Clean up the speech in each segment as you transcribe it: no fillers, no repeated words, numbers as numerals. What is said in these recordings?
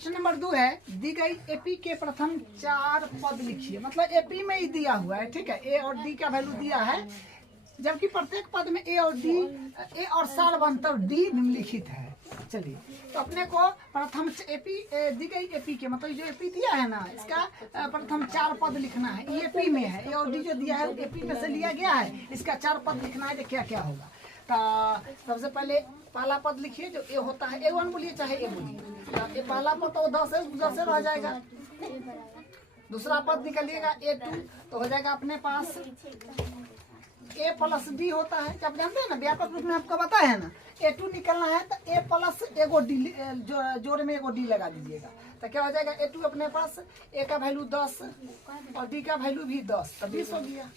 Question number 2 है, दी गई AP के प्रथम 4 पद लिखिए। मतलब एपी में ही दिया हुआ है, ठीक है, ए और डी का वैल्यू दिया है, जबकि प्रत्येक पद में ए और सारवंतर डी निम्नलिखित है। चलिए, तो अपने को प्रथम एपी दी गई एपी के मतलब जो एपी दिया है ना, इसका प्रथम 4 पद लिखना है। ये एपी में है, ए और डी जो दिया है एपी में से लिया गया है, इसका 4 पद लिखना है। तो क्या क्या होगा? तो सबसे पहले पहला पद लिखिए जो ए होता है, A1 बोलिए चाहे ए बोलिए। ये पहला पद तो 10 है, 10 से रह जाएगा। दूसरा पद निकलिएगा A2, तो हो जाएगा अपने पास A प्लस डी होता है। आप जानते हैं ना, व्यापक रूप में आपको बताया है ना, A2 निकलना है तो A प्लस एगो डी जोड़ में एगो डी लगा दीजिएगा। तो क्या हो जाएगा? A2 अपने पास A का वैल्यू 10 और D का वैल्यू भी 10, तो 20 हो गया।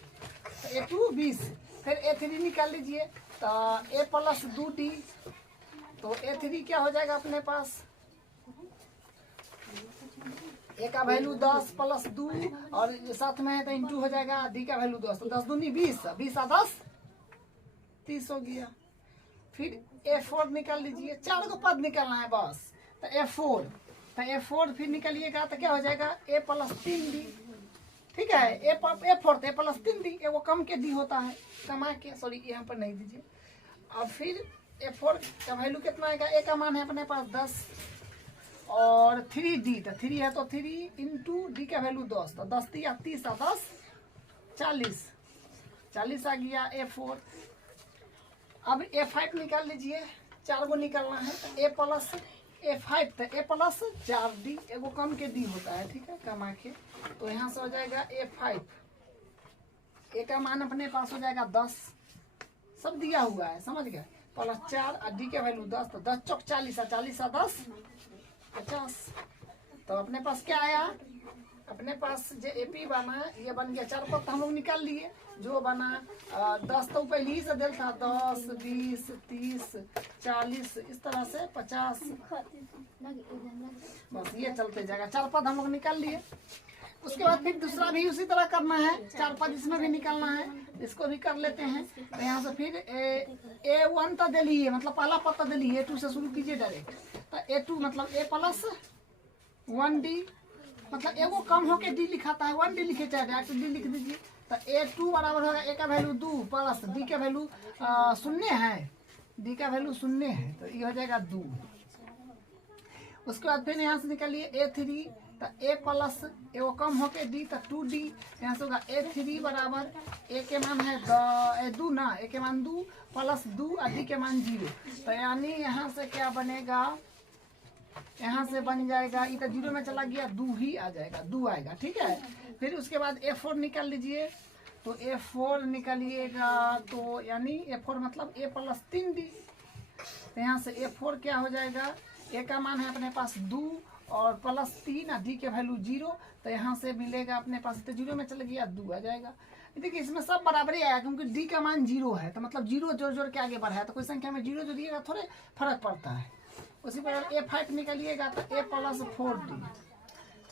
तो A2 20, फिर A3 निकाल लीजिए, तो A प्लस 2D, तो A3 क्या हो जाएगा अपने पास? ए का वैल्यू 10 प्लस 2 और साथ में है तो इंटू हो जाएगा, डी का वैल्यू 10, तो 10 दूनी 20, 20 और 10 30 हो गया। फिर A4 निकाल लीजिए, 4 को पद निकालना है बस। तो A4, तो A4 फिर निकालिएगा तो क्या हो जाएगा? A प्लस 3D, ठीक है, A4 तो A प्लस 3D, वो कम के डी होता है, कमा के, सॉरी यहाँ पर नहीं दीजिए। और फिर A4 का वैल्यू कितना आएगा? A का मान है अपने पास 10 और 3D, तो 3 है तो 3 इंटू डी का वैल्यू 10, तो 10 या 30 और 10 40 आ गया A4। अब A5 निकाल लीजिए, 4 को निकालना है, तो A प्लस A5, तो A प्लस 4D, एगो कम के डी होता है, ठीक है, कमा के, तो यहाँ से हो जाएगा A5। A का मान अपने पास हो जाएगा 10, सब दिया हुआ है, समझ गए, प्लस 4 और डी का वैल्यू 10, तो 10 चौक 40 और 40 और 10 50। तो अपने पास क्या आया? अपने पास जो एपी बना ये बन गया। 4 पद हम लोग निकाल लिए, जो बना 10 तो पहले ही से दिल था, 10 20 30 40 इस तरह से 50, बस ये चलते जाएगा। 4 पद हम लोग निकाल लिए। उसके बाद फिर दूसरा भी उसी तरह करना है, 4 पद इसमें भी निकालना है, इसको भी कर लेते हैं। तो यहाँ से फिर A1 तो दिलिए, मतलब पहला पद तो दिलिए, A2 से शुरू कीजिए डायरेक्ट। तो A2 मतलब A प्लस 1D, मतलब एगो कम होके डी लिखाता है, 1D लिखे चाहे डायरेक्ट डी लिख दीजिए। तो A2 बराबर होगा A का वैल्यू 2 प्लस डी का वैल्यू 0 है, डी का वैल्यू 0 है, तो ये हो जाएगा 2। उसके बाद फिर यहाँ से निकालिए A3, तो A प्लस एगो कम होके डी, तो 2D, यहाँ से होगा A3 बराबर A के मान है 2 ना, A के मान 2 प्लस 2 और डी के मान 0, तो यानी यहाँ से क्या बनेगा? यहाँ से बन जाएगा, ये तो 0 में चला गया, 2 ही आ जाएगा, 2 आएगा, ठीक है। फिर उसके बाद A4 निकाल लीजिए, तो A4 निकालिएगा तो यानी A4 मतलब A प्लस 3D, तो यहाँ से A4 क्या हो जाएगा? A का मान है अपने पास 2 और प्लस 3 और डी के वैल्यू 0, तो यहाँ से मिलेगा अपने पास, तो 0 में चला गया, 2 आ जाएगा। देखिए इसमें सब बराबर ही आया, क्योंकि डी का मान 0 है, तो मतलब 0 जोड़ जोड़ के आगे बढ़ा है, तो कोई संख्या में 0 जो दिएगा थोड़े फर्क पड़ता है। उसी प्रकार A5 निकालिएगा तो A प्लस 4D,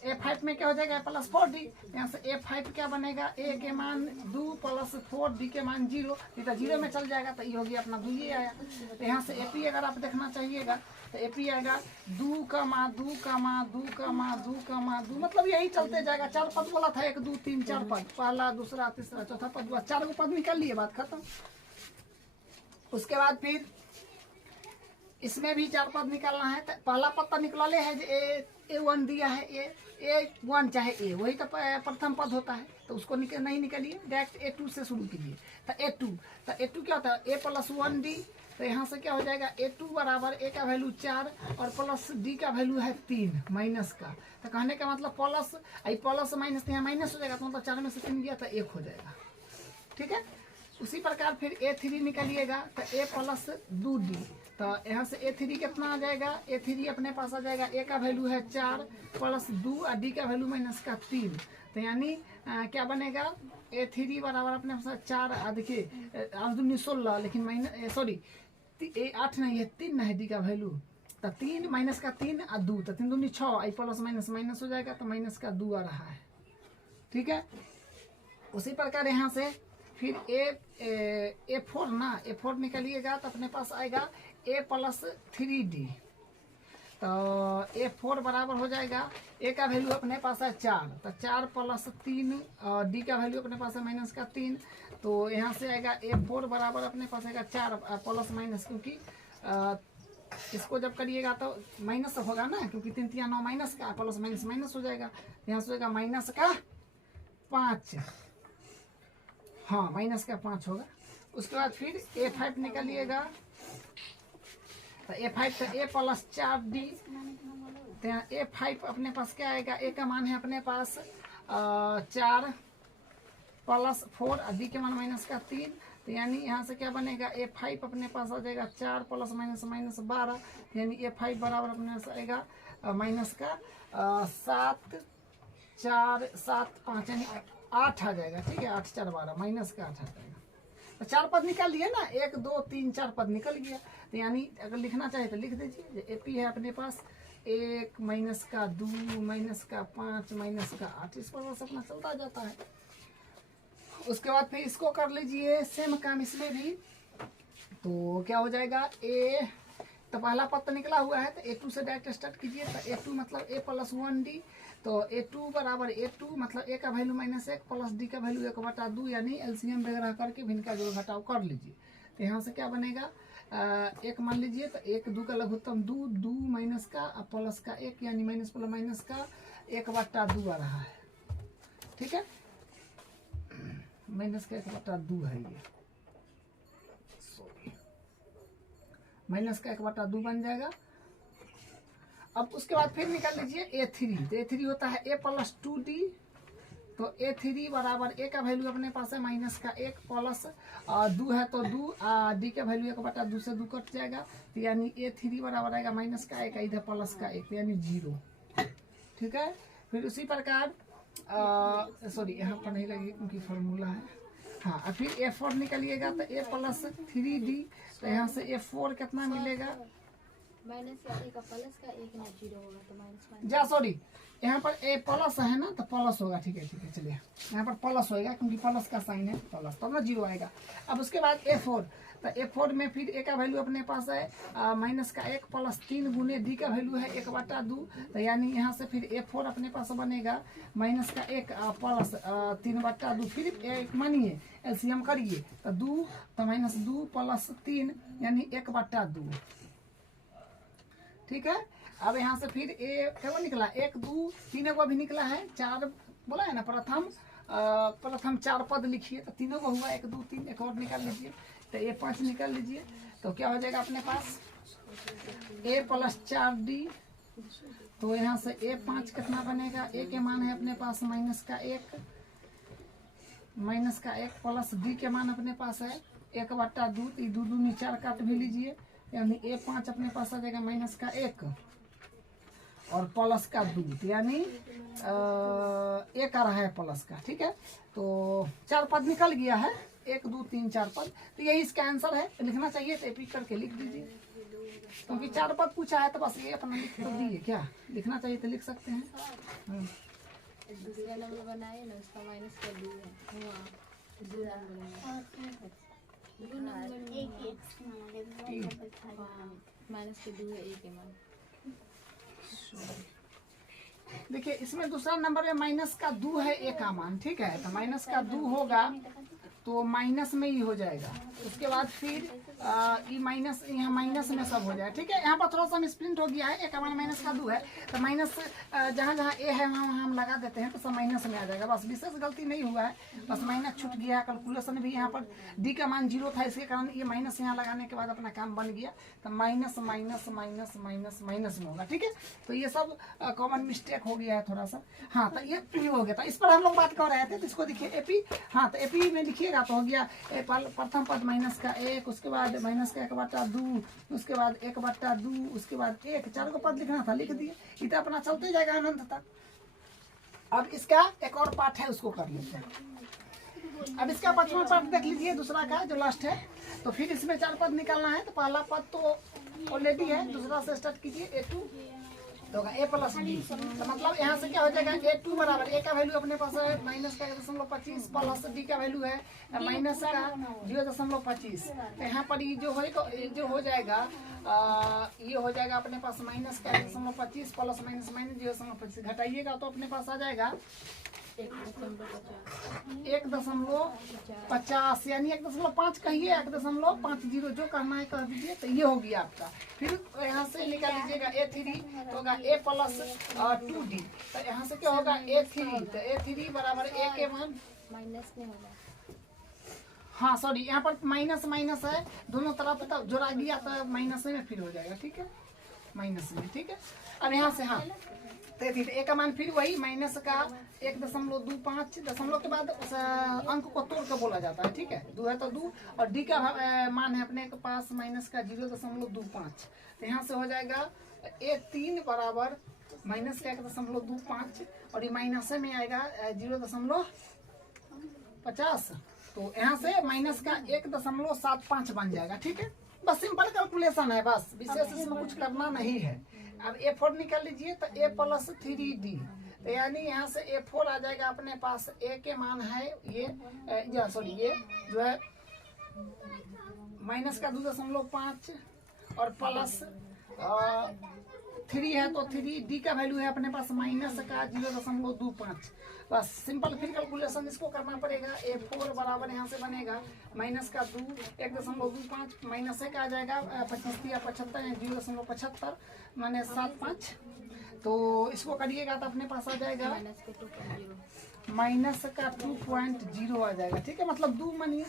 A5 में क्या हो जाएगा? A प्लस 4D, यहाँ से A5 क्या बनेगा? A के मान 2 प्लस 4 D के मान 0, ये तो 0 में चल जाएगा, तो ये हो गया अपना 2 ही आया। तो यहाँ से AP अगर आप देखना चाहिएगा तो AP आएगा 2 का माँ 2 का माँ 2 का माँ 2 का माँ 2, मतलब यही चलते जाएगा। 4 पद बोला था, 1 2 3 4 पद, पहला दूसरा तीसरा चौथा पद, 4 को पद निकाल लिए, बात खत्म। उसके बाद फिर इसमें भी 4 पद निकालना है, तो पहला पद तो निकला ले है, A1 दिया है, A1 चाहे A, वही तो प्रथम पद होता है, तो उसको नहीं निकालिए, डायरेक्ट A2 से शुरू कीजिए। तो A2 क्या होता है? A प्लस 1D, तो यहाँ से क्या हो जाएगा? A2 बराबर A का वैल्यू 4 और प्लस D का वैल्यू है 3 माइनस का, तो कहने का मतलब प्लस प्लस माइनस, यहाँ माइनस हो जाएगा, तो मतलब 4 में से 3 गया तो 1 हो जाएगा, ठीक है। उसी प्रकार फिर A3 निकालिएगा, तो A प्लस 2D, तो यहाँ से A3 कितना आ जाएगा? A3 अपने पास आ जाएगा, A का वैल्यू है 4 प्लस 2 और D का वैल्यू माइनस का 3, तो यानी क्या बनेगा? A3 बराबर अपने पास 4, देखिए 8 दूनी 16, लेकिन माइनस सॉरी 8 नहीं है, 3 है D का वैल्यू, तो 3 माइनस का 3 और 2, तो 3 दूनी 6, आई प्लस माइनस माइनस हो जाएगा, तो माइनस का 2 आ रहा है, ठीक है। उसी प्रकार यहाँ से फिर A4 ना, A4 निकालिएगा तो अपने पास आएगा A प्लस 3D, तो A4 बराबर हो जाएगा, A का वैल्यू अपने पास है 4, तो 4 प्लस 3, और D का वैल्यू अपने पास है माइनस का 3, तो यहाँ से आएगा A4 बराबर अपने पास आएगा 4 प्लस माइनस, क्योंकि इसको जब करिएगा तो माइनस होगा ना, क्योंकि 3 3 9 माइनस का, प्लस माइनस माइनस हो जाएगा, यहाँ से होगा माइनस का 5, हाँ माइनस का 5 होगा। उसके बाद फिर A5 निकालिएगा, तो A5 तो A प्लस 4D, तो यहाँ A5 अपने पास क्या आएगा, A का मान है अपने पास 4 प्लस 4, D के मान माइनस का 3, तो यानी यहाँ से क्या बनेगा, A5 अपने पास आ जाएगा 4 प्लस माइनस माइनस 12, यानी A5 बराबर अपने पास आएगा माइनस का 7 4 7 5, यानी 8 आ जाएगा। ठीक है, 8 4 12, माइनस का 8 आ जाएगा। तो 4 पद निकाल लिए ना, 1 2 3 4 पद निकल गया। तो यानी अगर लिखना चाहे तो लिख दीजिए, AP है अपने पास 1 माइनस का 2 माइनस का 5 माइनस का 8, इस पर बस अपना चलता जाता है। उसके बाद फिर इसको कर लीजिए सेम काम इसमें भी, तो क्या हो जाएगा, A तो पहला पद तो निकला हुआ है, तो A2 से डायरेक्ट स्टार्ट कीजिए, तो A2 मतलब A प्लस 1D, तो A2 बराबर A2 मतलब A का वैल्यू माइनस 1 प्लस D का वैल्यू 1/2, यानी LCM वगैरह करके भी इनका जो घटाव कर लीजिए। तो यहाँ से क्या बनेगा, 1 मान लीजिए, तो 1 2 का लघुत्तम 2 2 माइनस का प्लस का 1, यानी माइनस प्लस माइनस का 1/2 आ रहा है। ठीक है, माइनस का 1/2 है ये, माइनस का 1/2 बन जाएगा। अब उसके बाद फिर निकाल लीजिए A3, तो A3 होता है A प्लस 2D, तो A3 बराबर A का वैल्यू अपने पास है माइनस का 1 प्लस 2 है तो 2, D का वैल्यू 1/2 से 2 कट जाएगा, तो यानी A3 बराबर आएगा माइनस का 1, इधर प्लस का 1, यानी 0। ठीक है, फिर उसी प्रकार सॉरी यहाँ पर नहीं लगेगी क्योंकि फॉर्मूला है, हाँ। अब फिर A4 निकलिएगा, तो A प्लस 3D, तो यहाँ से A4 कितना मिलेगा, माइनस का 1 का प्लस का 1 ना 0 होगा, तो माइनस जा सॉरी यहाँ पर A प्लस है ना, तो प्लस होगा। ठीक है चलिए, यहाँ पर प्लस होएगा क्योंकि प्लस का साइन है, प्लस तो ना 0 आएगा। अब उसके बाद A4, तो A4 में फिर A का वैल्यू अपने पास है माइनस का 1 प्लस 3 गुने D का वैल्यू है 1/2, तो यानी यहाँ से फिर A4 अपने पास बनेगा माइनस का 1 प्लस 3/2, फिर 1 मानिए LCM करिए, तो 2 तो माइनस 2 प्लस 3 यानी 1/2। ठीक है, अब यहाँ से फिर क्या निकला, 1 2 3 को भी निकला है, 4 बोला है ना, प्रथम 4 पद लिखिए, तो तीनों को हुआ 1 2 3, एक और निकाल लीजिए, तो A5 निकाल लीजिए, तो क्या हो जाएगा अपने पास A प्लस 4D, तो यहाँ से A5 कितना बनेगा, A के मान है अपने पास माइनस का 1 प्लस D के मान अपने पास है 1/2, तो 2 2 4 काट भी लीजिए, यानी A5 अपने पास आ जाएगा माइनस का 1 और प्लस का 2, यानी 1 आ रहा है प्लस का। ठीक है, तो 4 पद निकल गया है, 1 2 3 4 पद, तो यही इसका आंसर है। लिखना चाहिए तो एपी करके लिख दीजिए, क्योंकि 4 पद पूछा है तो बस ये अपना लिख तो दिए, क्या लिखना चाहिए तो लिख सकते हैं। दूसरा नंबर बनाए ना, उसका माइनस कर दिए माइनस के 2 है 1 के मान। देखिए इसमें दूसरा नंबर में माइनस का 2 है A का मान। ठीक है, तो माइनस का 2 होगा तो माइनस में ही हो जाएगा। उसके बाद फिर ये माइनस, यहाँ माइनस में सब हो जाएगा। ठीक है, यहाँ पर थोड़ा सा मिसप्रिंट हो गया है, A का मान माइनस का 2 है, तो माइनस जहाँ जहाँ A है वहाँ हम लगा देते हैं तो सब माइनस में आ जाएगा। बस विशेष गलती नहीं हुआ है, बस माइनस छूट गया है। कैलकुलेशन भी यहाँ पर D का मान 0 था, इसके कारण ये माइनस यहाँ लगाने के बाद अपना काम बन गया, तो minus minus minus minus minus में होगा। ठीक है, तो ये सब कॉमन मिस्टेक हो गया है थोड़ा सा। हाँ, तो ये हो गया था, इस पर हम लोग बात कर रहे थे, तो इसको देखिए एपी। हाँ, तो एपी में लिखिएगा तो हो गया प्रथम पद माइनस का 1, उसके बाद माइनस का 1/2, उसके बाद 1/2, उसके बाद 1, 4 को पद लिखना था, लिख दिए। इतना अपना चलते जाएगा अनंत तक। अब इसका एक और पार्ट है, उसको कर लेते हैं। अब इसका 5वां पार्ट देख लीजिए, दूसरा का जो लास्ट है। तो फिर इसमें 4 पद निकालना है, तो पहला पद तो ऑलरेडी है, दूसरा से स्टार्ट कीजिए। A2 तो होगा ए प्लस डी। तो मतलब यहाँ से क्या हो जाएगा A2 बराबर ए का वैल्यू अपने पास है माइनस का 1.25 प्लस डी का वैल्यू है माइनस का 0.25। तो यहाँ पर ये जो हो जाएगा ये हो जाएगा अपने पास माइनस का 1.25 प्लस माइनस 0.25 घटाइएगा तो अपने पास आ जाएगा 1.50 यानी 1.5 कहिए 1.50 जो करना है कह दीजिए। तो ये हो गया आपका। फिर यहाँ से निकाल लीजिएगा A3 तो होगा A प्लस 2D। तो यहाँ से क्या होगा A3 तो A3 बराबर A के मान माइनस में होगा। हाँ सॉरी यहाँ पर माइनस माइनस है दोनों तरफ तो जोड़ा दिया तो माइनस में फिर हो जाएगा। ठीक है माइनस में। ठीक है अब यहाँ से हाँ तो ए का मान फिर वही माइनस का 1.25 दशमलव के बाद उस अंक को तोड़ कर बोला जाता है। ठीक है 2 है तो 2 और डी का मान है अपने के पास माइनस का 0.25। तो यहाँ से हो जाएगा A3 बराबर माइनस का 1.25 और ये माइनस में आएगा 0.50। तो यहाँ से माइनस का 1.75 बन जाएगा। ठीक है बस सिंपल कैलकुलेशन है बस विशेष इसमें कुछ करना नहीं है। अब A4 निकाल लीजिए तो A प्लस 3D तो यानी यहाँ से A4 आ जाएगा अपने पास A के मान है ये सॉरी ये जो है माइनस का 2.5 और प्लस 3 है तो 3D का वैल्यू है अपने पास माइनस का 0.25। बस सिंपल फिर कैलकुलेशन इसको करना पड़ेगा। A4 बराबर यहाँ से बनेगा माइनस का 2 1.25 माइनस एक आ जाएगा 25 या 75 0.75 माइनस 75। तो इसको करिएगा तो अपने पास आ जाएगा माइनस का 2.0 आ जाएगा। ठीक है मतलब 2 मानिए।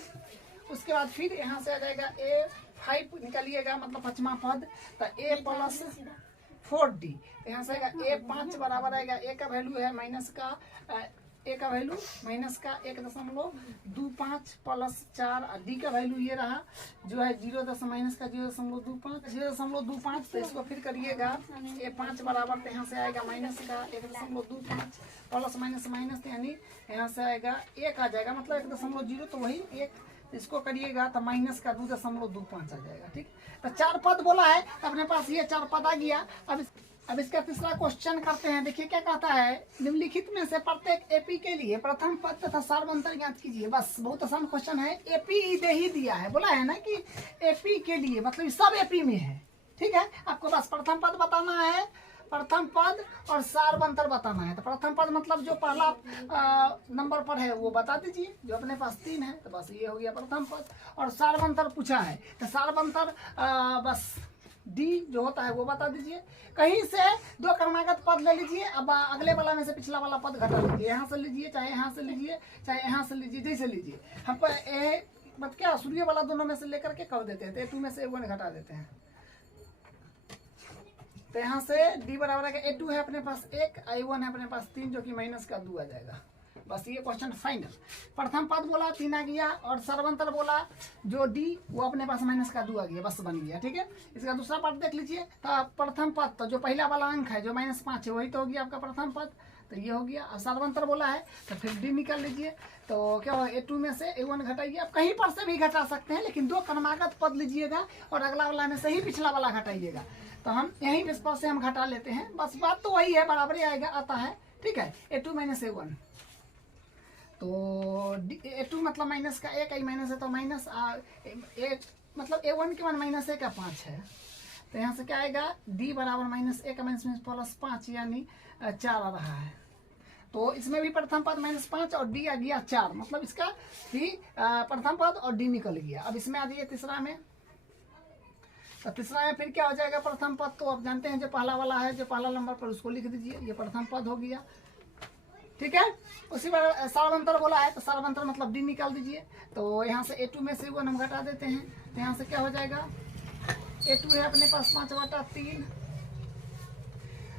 उसके बाद फिर यहाँ से आ जाएगा A5 निकालिएगा मतलब 5वां पद तो A प्लस 4D यहाँ से आएगा A5 बराबर आएगा A का वैल्यू है माइनस का A का वैल्यू माइनस का 1.25 प्लस 4 डी का वैल्यू ये रहा जो है माइनस का 0.25 तो इसको फिर करिएगा A5 बराबर तो यहाँ से आएगा माइनस का 1.25 प्लस माइनस माइनस यानी यहाँ से आएगा 1 आ जाएगा मतलब 1.0 तो वही 1 इसको करिएगा तो माइनस का 2.25 आ जाएगा। ठीक तो 4 पद बोला है अपने पास ये 4 पद आ गया। अब इसका तीसरा क्वेश्चन करते हैं। देखिए क्या कहता है निम्नलिखित में से प्रत्येक एपी के लिए प्रथम पद तथा सार्वंतर ज्ञात कीजिए। बस बहुत आसान क्वेश्चन है। एपी दे ही दिया है बोला है ना कि एपी के लिए मतलब सब एपी में है। ठीक है आपको बस प्रथम पद बताना है प्रथम पद और सार्वंतर बताना है। तो प्रथम पद मतलब जो पहला नंबर पर है वो बता दीजिए जो अपने पास 3 है तो बस ये हो गया प्रथम पद। और सार्वंतर पूछा है तो सार्वंतर बस डी जो होता है वो बता दीजिए। कहीं से 2 क्रमागत पद ले लीजिए। अब अगले वाला में से पिछला वाला पद घटा लीजिए। यहाँ से लीजिए चाहे यहाँ से लीजिए चाहे यहाँ से लीजिए जैसे लीजिए। हम मतलब क्या सूर्य वाला दोनों में से लेकर के कर देते हैं तो A2 में से A1 घटा देते हैं। तो यहाँ से D बराबर है A2 है अपने पास 1 I1 है अपने पास 3 जो कि माइनस का 2 आ जाएगा। बस ये क्वेश्चन फाइनल। प्रथम पद बोला 3 आ गया और सर्वंतर बोला जो D वो अपने पास माइनस का 2 आ गया बस बन गया। ठीक है इसका दूसरा पद देख लीजिए। तो प्रथम पद तो जो पहला वाला अंक है जो -5 है वही तो हो गया आपका प्रथम पद। तो ये हो गया। और सर्वंतर बोला है तो फिर D निकाल लीजिए। तो क्या होगा A2 में से A1 घटाइए। आप कहीं पर से भी घटा सकते हैं लेकिन 2 क्रमागत पद लीजिएगा और अगला वाला में से ही पिछला वाला घटाइएगा। तो हम यहीं इस पर से हम घटा लेते हैं। बस बात तो वही है बराबर ही आएगा आता है। ठीक है A2 माइनस A1 तो A2 मतलब माइनस का 1 आई माइनस है तो माइनस मतलब A1 के मान -1 का 5 है। तो यहाँ से क्या आएगा D बराबर -1 का माइनस प्लस 5 यानी 4 आ रहा है। तो इसमें भी प्रथम पद -5 और D आ गया 4 मतलब इसका भी प्रथम पद और D निकल गया। अब इसमें आ जाइए तीसरा में। तो तीसरा में फिर क्या हो जाएगा प्रथम पद तो आप जानते हैं जो पहला वाला है जो पहला नंबर पर उसको लिख दीजिए ये प्रथम पद हो गया। ठीक है उसी बार सार्वंतर बोला है तो सार्वंतर मतलब D निकाल दीजिए। तो यहाँ से A2 में से वो हम घटा देते हैं। तो यहाँ से क्या हो जाएगा A2 है अपने पास 5/3।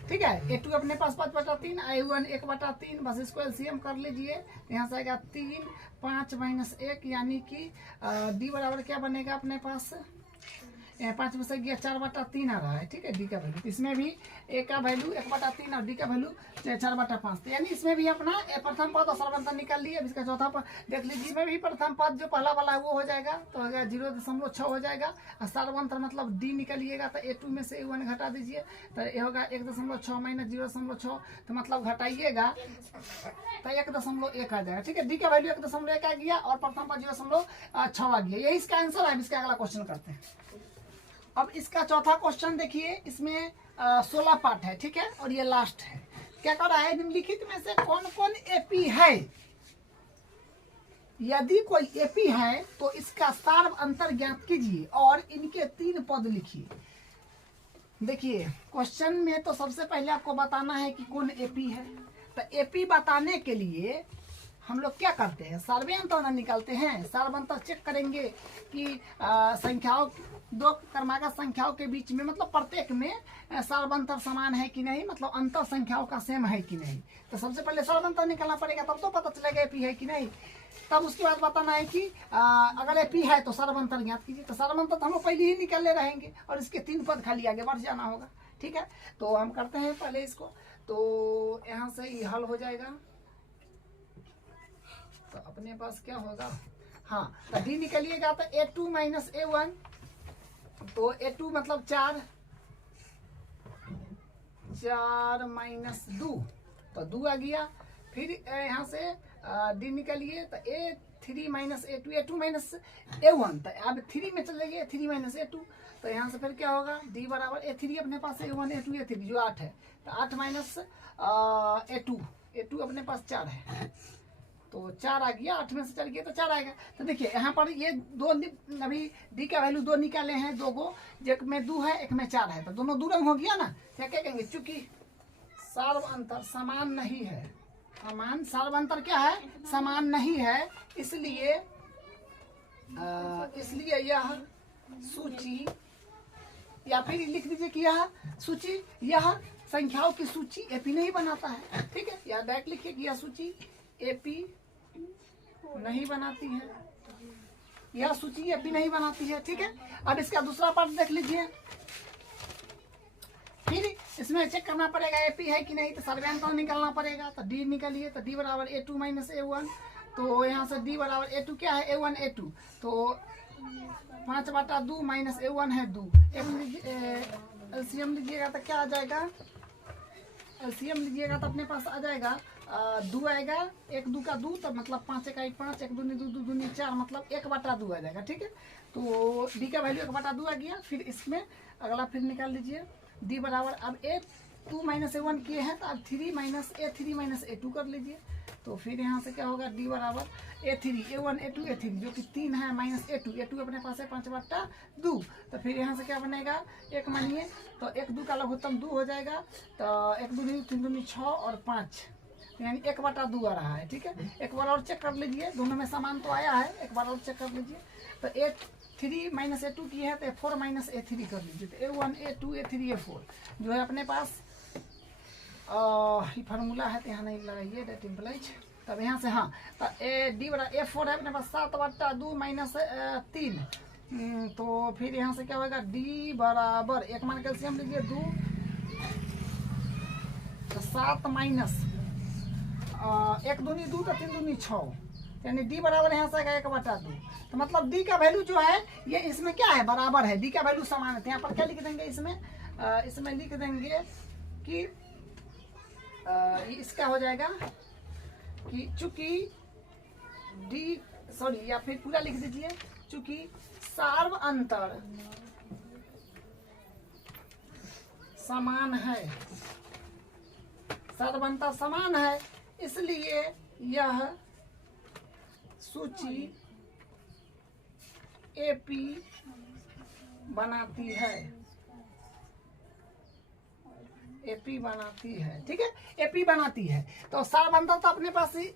ठीक है A2 अपने पास 5/3 I1 1/3 बस इसको LCM कर लीजिए। यहाँ से आएगा 3 5 -1 यानी कि D बराबर क्या बनेगा अपने पास यहाँ 5 में से गया 4/3 आ रहा है, ठीक है, डी का वैल्यू। इसमें भी ए का वैल्यू 1/3 और डी का वैल्यू 4/5। तो यानी इसमें भी अपना प्रथम पद और सर्वंतर निकाल लिए। अब इसका चौथा पद देख लीजिए, इसमें भी प्रथम पद जो पहला वाला है वो हो जाएगा, तो हो गया 0.6 हो जाएगा। और सर्वंतर मतलब डी निकालिएगा तो A2 में से A1 घटा दीजिए, तो ये होगा 1.6 माइनस 0.6, तो मतलब घटाइएगा तो 1.1 आ जाएगा, ठीक है। डी का वैल्यू 1.1 आ गया और प्रथम पद 0.6 आ गया। यही इसका आंसर है। इसका अगला क्वेश्चन करते हैं। अब इसका चौथा क्वेश्चन देखिए, इसमें 16 पार्ट है, ठीक है, और ये लास्ट है। क्या कर रहा है, निम्नलिखित में से कौन कौन एपी है। यदि कोई एपी है तो इसका सार्व अंतर ज्ञात कीजिए और इनके 3 पद लिखिए। देखिए क्वेश्चन में तो सबसे पहले आपको बताना है कि कौन एपी है। तो एपी बताने के लिए हम लोग क्या करते हैं, सार्वयंत्र निकालते हैं। सार्वयंत्र चेक करेंगे कि संख्याओं, दो क्रमागत संख्याओं के बीच में, मतलब प्रत्येक में सार्वयंत्र समान है कि नहीं, मतलब अंतर संख्याओं का सेम है कि नहीं। तो सबसे पहले सार्वयंत्र निकालना पड़ेगा, तब तो पता चलेगा एपी है कि नहीं। तब उसके बाद बताना है कि अगर एपी है तो सार्वयंत्र ज्ञात कीजिए। तो सार्वयंत्र तो हम लोग पहले ही निकाले रहेंगे और इसके 3 पद खाली आगे बढ़ जाना होगा, ठीक है। तो हम करते हैं पहले इसको। तो यहाँ से ये हल हो जाएगा, तो अपने पास क्या होगा, हाँ, तो डी निकलिएगा तो A2 माइनस A1, तो A2 मतलब 4 माइनस 2, तो 2 आ गया। फिर यहाँ से डी निकलिए तो A3 minus A2 minus A1, तो अब 3 में चले गए, 3 माइनस A2, तो यहाँ से फिर क्या होगा, डी बराबर A3 अपने पास A1 A2 A3 जो 8 है, तो 8 माइनस A2 अपने पास 4 है, तो 4 आ गया। 8 में से 4 गया तो 4 आएगा। तो देखिए यहाँ पर ये दो, अभी डी का वैल्यू 2 निकाले हैं, 2 को, एक में 2 है, एक में 4 है, तो दोनों 2 रंग हो गया ना। क्या क्या कहेंगे, चूंकि सार्व अंतर समान नहीं है, सार्व अंतर क्या है, समान नहीं है, इसलिए यह सूची, या फिर लिख दीजिए कि यह सूची, यह संख्याओं की सूची एपी नहीं बनाता है, ठीक है। या डायरेक्ट लिखिए कि यह सूची एपी नहीं बनाती है, यह सूची एपी नहीं बनाती है, ठीक है। अब इसका दूसरा पार्ट देख लीजिए। फिर इसमें चेक करना पड़ेगा एपी है कि नहीं, तो सार्वयंत्र निकालना पड़ेगा। तो डी निकालिए, तो डी बराबर A2 माइनस A1, तो यहाँ से डी बराबर A2 क्या है, A1 A2, तो 5/2 माइनस A1 है 2। एलसीएम लीजिएगा तो क्या आ जाएगा, एलसीएम लीजिएगा तो अपने पास आ जाएगा 2 आएगा, 1 2 का 2, तो मतलब 5 1 5, 1 2 2 2 2 4, मतलब 1/2 आ जाएगा, ठीक है। तो डी का वैल्यू 1/2 आ गया। फिर इसमें अगला फिर निकाल लीजिए, डी बराबर, अब A2 माइनस A1 किए हैं, तो अब 3 माइनस A2 कर लीजिए। तो फिर यहाँ से क्या होगा, डी बराबर A3 A1 A2 A3 जो कि 3 है, माइनस A2 अपने पास है 5/2। तो फिर यहाँ से क्या बनेगा, 1 मानिए, तो 1 2 का लघुत्तम 2 हो जाएगा, तो 1 2 3 2 6 और 5, यानी 1/2 आ रहा है, ठीक है। एक बार और चेक कर लीजिए, दोनों में समान तो आया है, एक बार और चेक कर लीजिए। तो A3 माइनस A2 की है, तो A4 माइनस A3 कर लीजिए, तो A1 A2 A3 A4 जो है अपने पास ये फार्मूला है, तो यहाँ नहीं लगाइए, डेट इम्प्लाइज। तब यहाँ से हाँ, तो डी बराबर A4 है अपने पास 7/2 माइनस 3, तो फिर यहाँ से क्या होगा, डी बराबर, एक मान कैल्सियम लीजिए 2, तो 7 माइनस 1 2 2, तो 3 2 6, यानी डी बराबर यहाँ से आएगा 1/2। तो मतलब डी का वैल्यू जो है ये इसमें क्या है, बराबर है, डी का वैल्यू समान है। तो यहाँ पर क्या लिख देंगे, इसमें लिख देंगे कि इसका हो जाएगा कि चूंकि डी, सॉरी, या फिर पूरा लिख दीजिए, चूंकि सार्व अंतर समान है, सार्व अंतर समान है, इसलिए यह सूची एपी बनाती है, एपी बनाती है, ठीक है, एपी बनाती है। तो सार्व अंतर तो अपने पास ही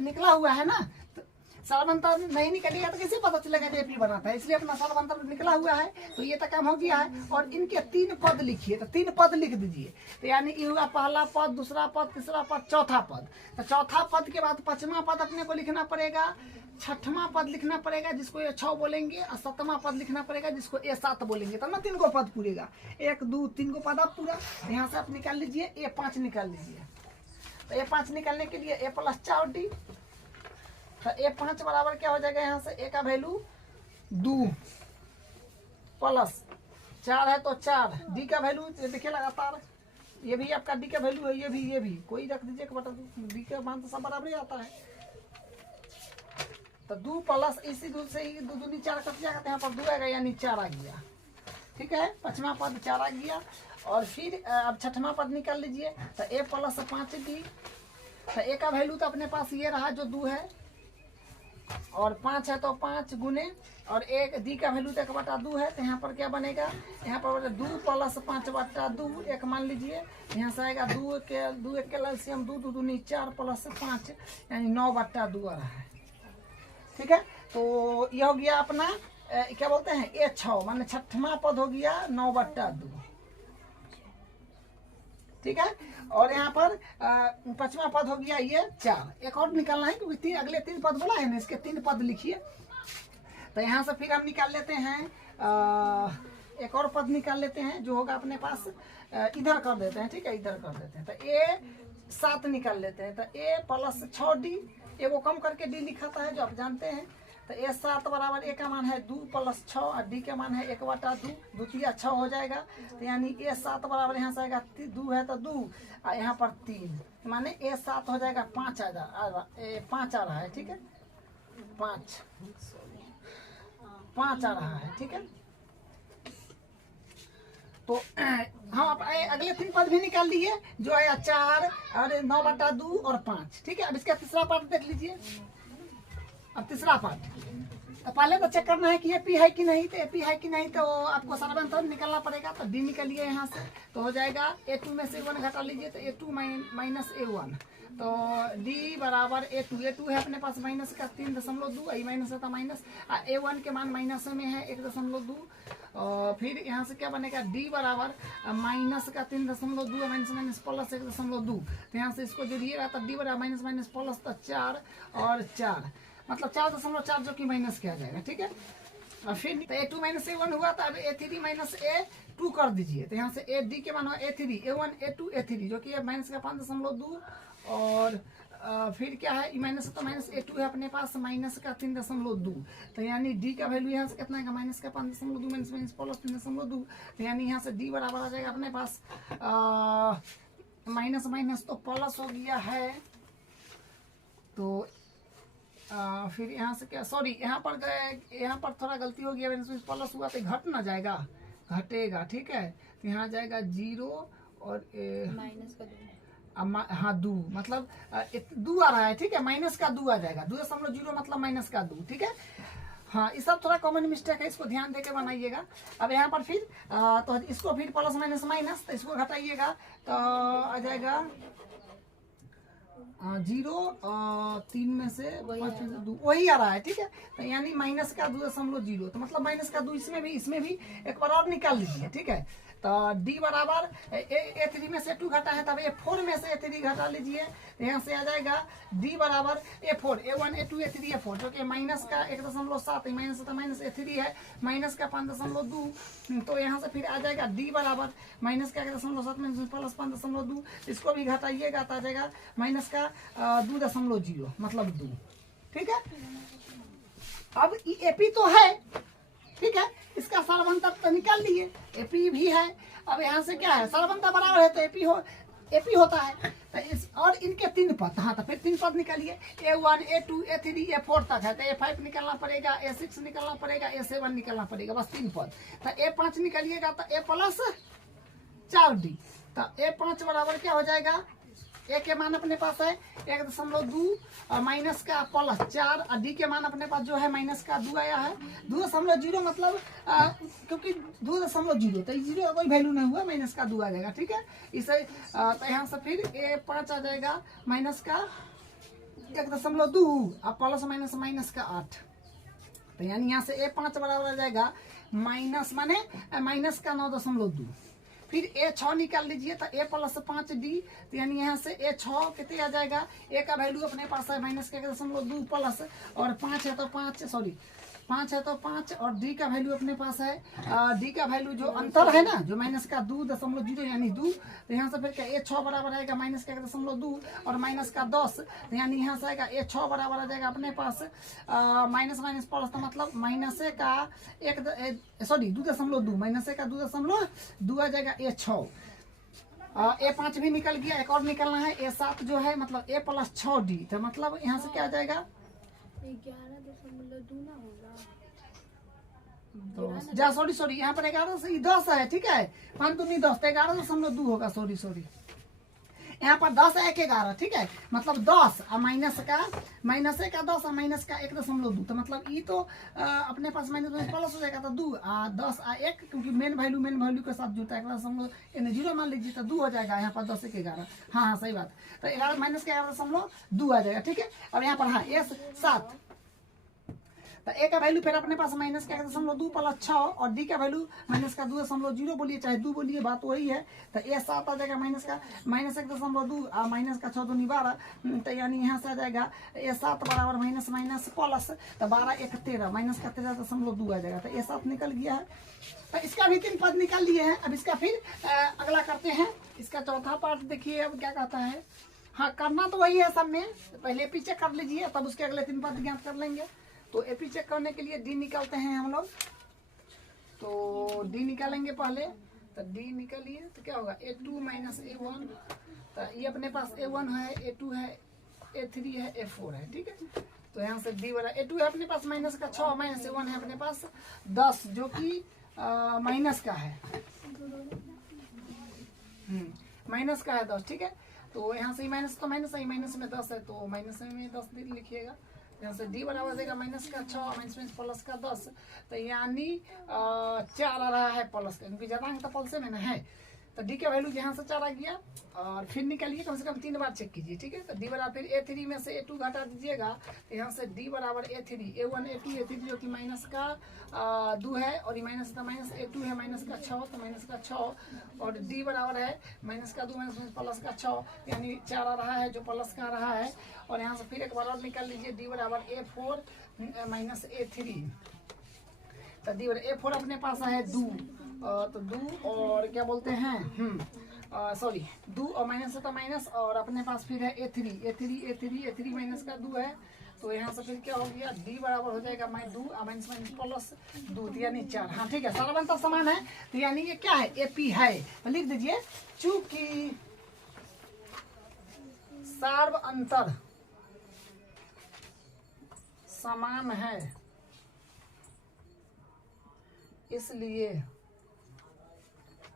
निकला हुआ है ना, तो सार्व अंतर नहीं निकलेगा तो कैसे पता चलेगा कि एपी बनाता है, इसलिए अपना सार्व अंतर निकला हुआ है। तो ये तो काम हो गया है। और इनके 3 पद लिखिए, तो 3 पद लिख दीजिए, तो यानी ये हुआ पहला पद, दूसरा पद, तीसरा पद, चौथा पद। तो चौथा पद के बाद 5वां पद अपने को लिखना पड़ेगा, छठवां पद लिखना पड़ेगा जिसको ये 6 बोलेंगे, और 7वां पद लिखना पड़ेगा जिसको ये 7 बोलेंगे, तब ना 3 गो पद पूरेगा। 1 2 3 गो पद आप पूरा। यहाँ से आप निकाल लीजिए, ये 5 निकाल लीजिए। तो ये 5 निकालने के लिए a + 4d, तो ये 5 बराबर क्या हो जाएगा, यहाँ से a का वैल्यू 2 प्लस 4 है तो 4, d का वैल्यू देखिए लगातार, ये भी आपका d का वैल्यू है, ये भी कोई रख दीजिए बटा, d का मान तो सब बराबर ही आता है। तो 2 प्लस इसी 2 से ही 2 दूनी 4 कट जाएगा, तो यहाँ पर 2 आएगा यानी 4 आ गया। ठीक है, 5वां पद 4 आ गया। और फिर अब 6वां पद निकाल लीजिए, तो a + 5d, तो a का वैल्यू तो अपने पास ये रहा जो 2 है, और 5 है तो 5 गुने, और एक d का वैल्यू तो 1/2 है, तो यहाँ पर क्या बनेगा, यहाँ पर 2 + 5/2 1 मान लीजिए। यहाँ से आएगा 2 के एलसीएम 2 2 दूनी 4 + 5 यानी 9/2 आ रहा है। ठीक है, तो ये हो गया अपना क्या बोलते हैं ये 6, माने 6वां पद हो गया 9/2। ठीक है, और यहाँ पर 5वां पद हो गया ये 4। एक और निकालना है क्योंकि अगले 3 पद बोला है ना, इसके 3 पद लिखिए। तो यहाँ से फिर हम निकाल लेते हैं एक और पद निकाल लेते हैं जो होगा अपने पास, इधर कर देते हैं। ठीक है, इधर कर देते हैं, तो a 7 निकाल लेते हैं। तो a + 6d, ए वो कम करके d लिखाता है जो आप जानते हैं। तो a 7 बराबर a का मान है 2 + 6 और d का मान है 1/2, 2 × 6 हो जाएगा। तो यानी a 7 बराबर यहाँ से आएगा 2 है तो 2 और यहाँ पर 3, माने a 7 हो जाएगा 5 आ रहा है। ठीक है, 5 आ रहा है। ठीक है, तो हम आप अगले 3 पद भी निकाल लिए जो आया 4 और 9/2 और 5। ठीक है, अब इसका तीसरा पार्ट देख लीजिए। अब तीसरा पार्ट, तो पहले तो चेक करना है कि AP है कि नहीं। तो AP है कि नहीं तो आपको सारांश निकालना पड़ेगा। तो D निकालिए यहाँ से, तो हो जाएगा A2 में से 1 घटा लीजिए, तो A2 - A1, तो D बराबर A2 है अपने पास माइनस का 3.2, आई माइनस था माइनस, A1 के मान माइनस में है 1.2, और फिर यहाँ से क्या बनेगा D बराबर माइनस का 3.2 माइनस प्लस 1.2। तो यहाँ से इसको जोड़िएगा तो D बराबर माइनस प्लस तो 4 और 4, मतलब 4.4 जो कि माइनस किया जाएगा। ठीक है, और फिर तो A2 - A1 हुआ, तो अब A3 - A2 कर दीजिए। तो यहाँ से D के मान हुआ A3, A1 A2 A3 जो कि माइनस का 5.2, और फिर क्या है माइनस तो A2 है अपने पास माइनस का 3.2। तो यानी D का वैल्यू यहाँ से कितना है माइनस का 5.2 माइनस प्लस 3.2। तो यानी यहाँ से D बराबर आ जाएगा अपने पास माइनस तो प्लस हो गया है। तो फिर यहाँ से क्या, सॉरी यहाँ पर थोड़ा गलती हो गया, प्लस हुआ तो घट ना जाएगा, घटेगा। ठीक है, तो यहाँ जाएगा 0 और माइनस का 2, हाँ 2, मतलब 2 आ रहा है। ठीक है, माइनस का 2 आ जाएगा, 2.0 मतलब माइनस का 2। ठीक है, हाँ ये सब थोड़ा कॉमन मिस्टेक है, इसको ध्यान देके बनाइएगा। अब यहाँ पर फिर तो इसको फिर प्लस माइनस, तो इसको घटाइएगा तो आ जाएगा 0 3 में से 5 में से 2 वही आ रहा है। ठीक है, तो यानी माइनस का 2.0, तो मतलब माइनस का 2 इसमें भी एक बार और निकाल लीजिए। ठीक है, तो D बराबर A3 में से 2 घटा है, तब A4 में से A3 घटा लीजिए। यहाँ से आ जाएगा D बराबर A4, A1 A2 A3 A4 जो कि माइनस का 1.7 माइनस A3 है माइनस का 5.2। तो यहाँ से फिर आ जाएगा D बराबर माइनस का 1.7 माइनस प्लस 5.2, इसको भी घटाइएगा तो आ जाएगा माइनस का 2.0 मतलब 2। ठीक है, अब AP तो है। ठीक है, इसका सारबंता तो निकाल लिए, AP भी है। अब यहाँ से क्या है, सारबंता बराबर है तो AP होता है। तो इस और इनके 3 पद, हाँ तो फिर 3 पद निकालिए, A1 A2 A3 A4 तक है, तो A5 निकालना पड़ेगा, A6 निकालना पड़ेगा, A7 निकालना पड़ेगा, बस 3 पद। तो A5 निकालिएगा तो A + 4D, तो A5 बराबर क्या हो जाएगा, A के मान अपने पास है 1.2 और माइनस का प्लस 4, और D के मान अपने पास जो है माइनस का 2 आया है 2.0, मतलब क्योंकि 2.0 तो 0 का कोई वैल्यू नहीं हुआ, माइनस का 2 आ जाएगा। ठीक है, इसे तो यहाँ से फिर A5 आ जाएगा माइनस का 1.2 और प्लस माइनस का 8। तो यानी यहाँ से A5 बराबर आ जाएगा माइनस माने माइनस का 9.2। फिर ए 6 निकाल लीजिए तो ए प्लस 5d, तो यानी यहाँ से ए 6 कितने आ जाएगा, ए का वैल्यू अपने पास है माइनस के 1.2 प्लस और 5 है तो 5 सॉरी 5 है तो 5 और डी का वैल्यू अपने पास है, डी का वैल्यू जो अंतर है ना जो माइनस का 2.0 यानी 2, तो यहाँ से फिर क्या ए 6 बराबर आएगा माइनस का 1.2 और माइनस का 10, तो यानी यहाँ से आएगा ए 6 बराबर आ जाएगा अपने पास माइनस माइनस प्लस, तो मतलब माइनस का 2.2 माइनस का 2.2 आ जाएगा ए 6। ए 5 भी निकल गया, एक और निकलना है ए 7 जो है मतलब ए प्लस 6d, तो मतलब यहाँ से क्या आ जाएगा 11.2 ना होगा, जा सॉरी यहाँ पर 10 है, ठीक है 5 दूनी 10 तो 11.2 होगा, सॉरी यहाँ पर 10 है 11, ठीक है मतलब 10 और माइनस का 10 और माइनस का 1.2, तो मतलब ई तो अपने पास माइनस प्लस हो जाएगा तो 2 10 और 1, क्योंकि मेन वैल्यू के साथ जुड़ता है 0 मान लीजिए तो 2 हो जाएगा, यहाँ पर 10 11, हाँ सही बात, तो 11 माइनस का 11.2 आ जाएगा, ठीक है। और यहाँ पर हाँ ए 7, तो ए का वैल्यू फिर अपने पास माइनस का 1.2 प्लस 6 और डी का वैल्यू माइनस का 2.0 बोलिए चाहे 2 बोलिए, बात वही है, तो ए 7 आ जाएगा माइनस 1.2 और माइनस का 6 दूनी 12, तो यानी यहाँ से आ जाएगा ए 7 बराबर माइनस प्लस, तो 12 1 13 माइनस का 13.2 आ जाएगा, तो ए 7 निकल गया है। तो इसका भी 3 पद निकाल लिए हैं, अब इसका फिर अगला करते हैं, इसका चौथा पार्ट देखिए अब क्या कहता है। हाँ करना तो वही है सब में, पहले पीछे कर लीजिए तब उसके अगले 3 पद ज्ञात कर लेंगे। तो एपी चेक करने के लिए डी निकालते हैं हम लोग, तो डी निकालेंगे पहले, तो डी निकालिए तो क्या होगा A2 माइनस A1, तो ये अपने पास A1 है, A2 है, A3 है, A4 है, ठीक है। तो यहाँ से डी वाला A2 है अपने पास माइनस का 6 माइनस A1 है अपने पास 10 जो कि माइनस का है, माइनस का है 10, ठीक है। तो यहाँ से माइनस तो माइनस है, माइनस में 10 है तो माइनस में 10 लिखिएगा, यहाँ से डी बराबर देगा माइनस का 6 माइनस प्लस का 10, तो यानी 4 आ रहा है प्लस का, क्योंकि ज़्यादा अंक तो प्लस में ना है, तो डी का वैल्यू यहाँ से 4 आ गया और फिर निकालिए कम से कम 3 बार चेक कीजिए, ठीक है। तो डी बराबर फिर A3 में से A2 घटा दीजिएगा, तो यहाँ से डी बराबर A3 A1 A2 A3 जो कि माइनस का 2 है और ये माइनस का माइनस A2 है माइनस का 6, तो माइनस का 6 और डी बराबर है माइनस का 2 माइनस प्लस का 6 यानी 4 आ रहा है जो प्लस का आ रहा है। और यहाँ से फिर एक बार और निकाल लीजिए डी बराबर A4 माइनस A3, तो डी बराबर A4 अपने पास है 2, तो 2 और क्या बोलते हैं सॉरी 2 और माइनस है तो माइनस, और अपने पास फिर है A3 माइनस का 2 है, तो यहाँ से फिर क्या हो गया डी बराबर हो जाएगा 2 माइनस प्लस 2 यानी 4, हाँ ठीक है सारा बनता समान है, तो यानी ये क्या है AP है, तो लिख दीजिए चूंकि सार्व अंतर समान है इसलिए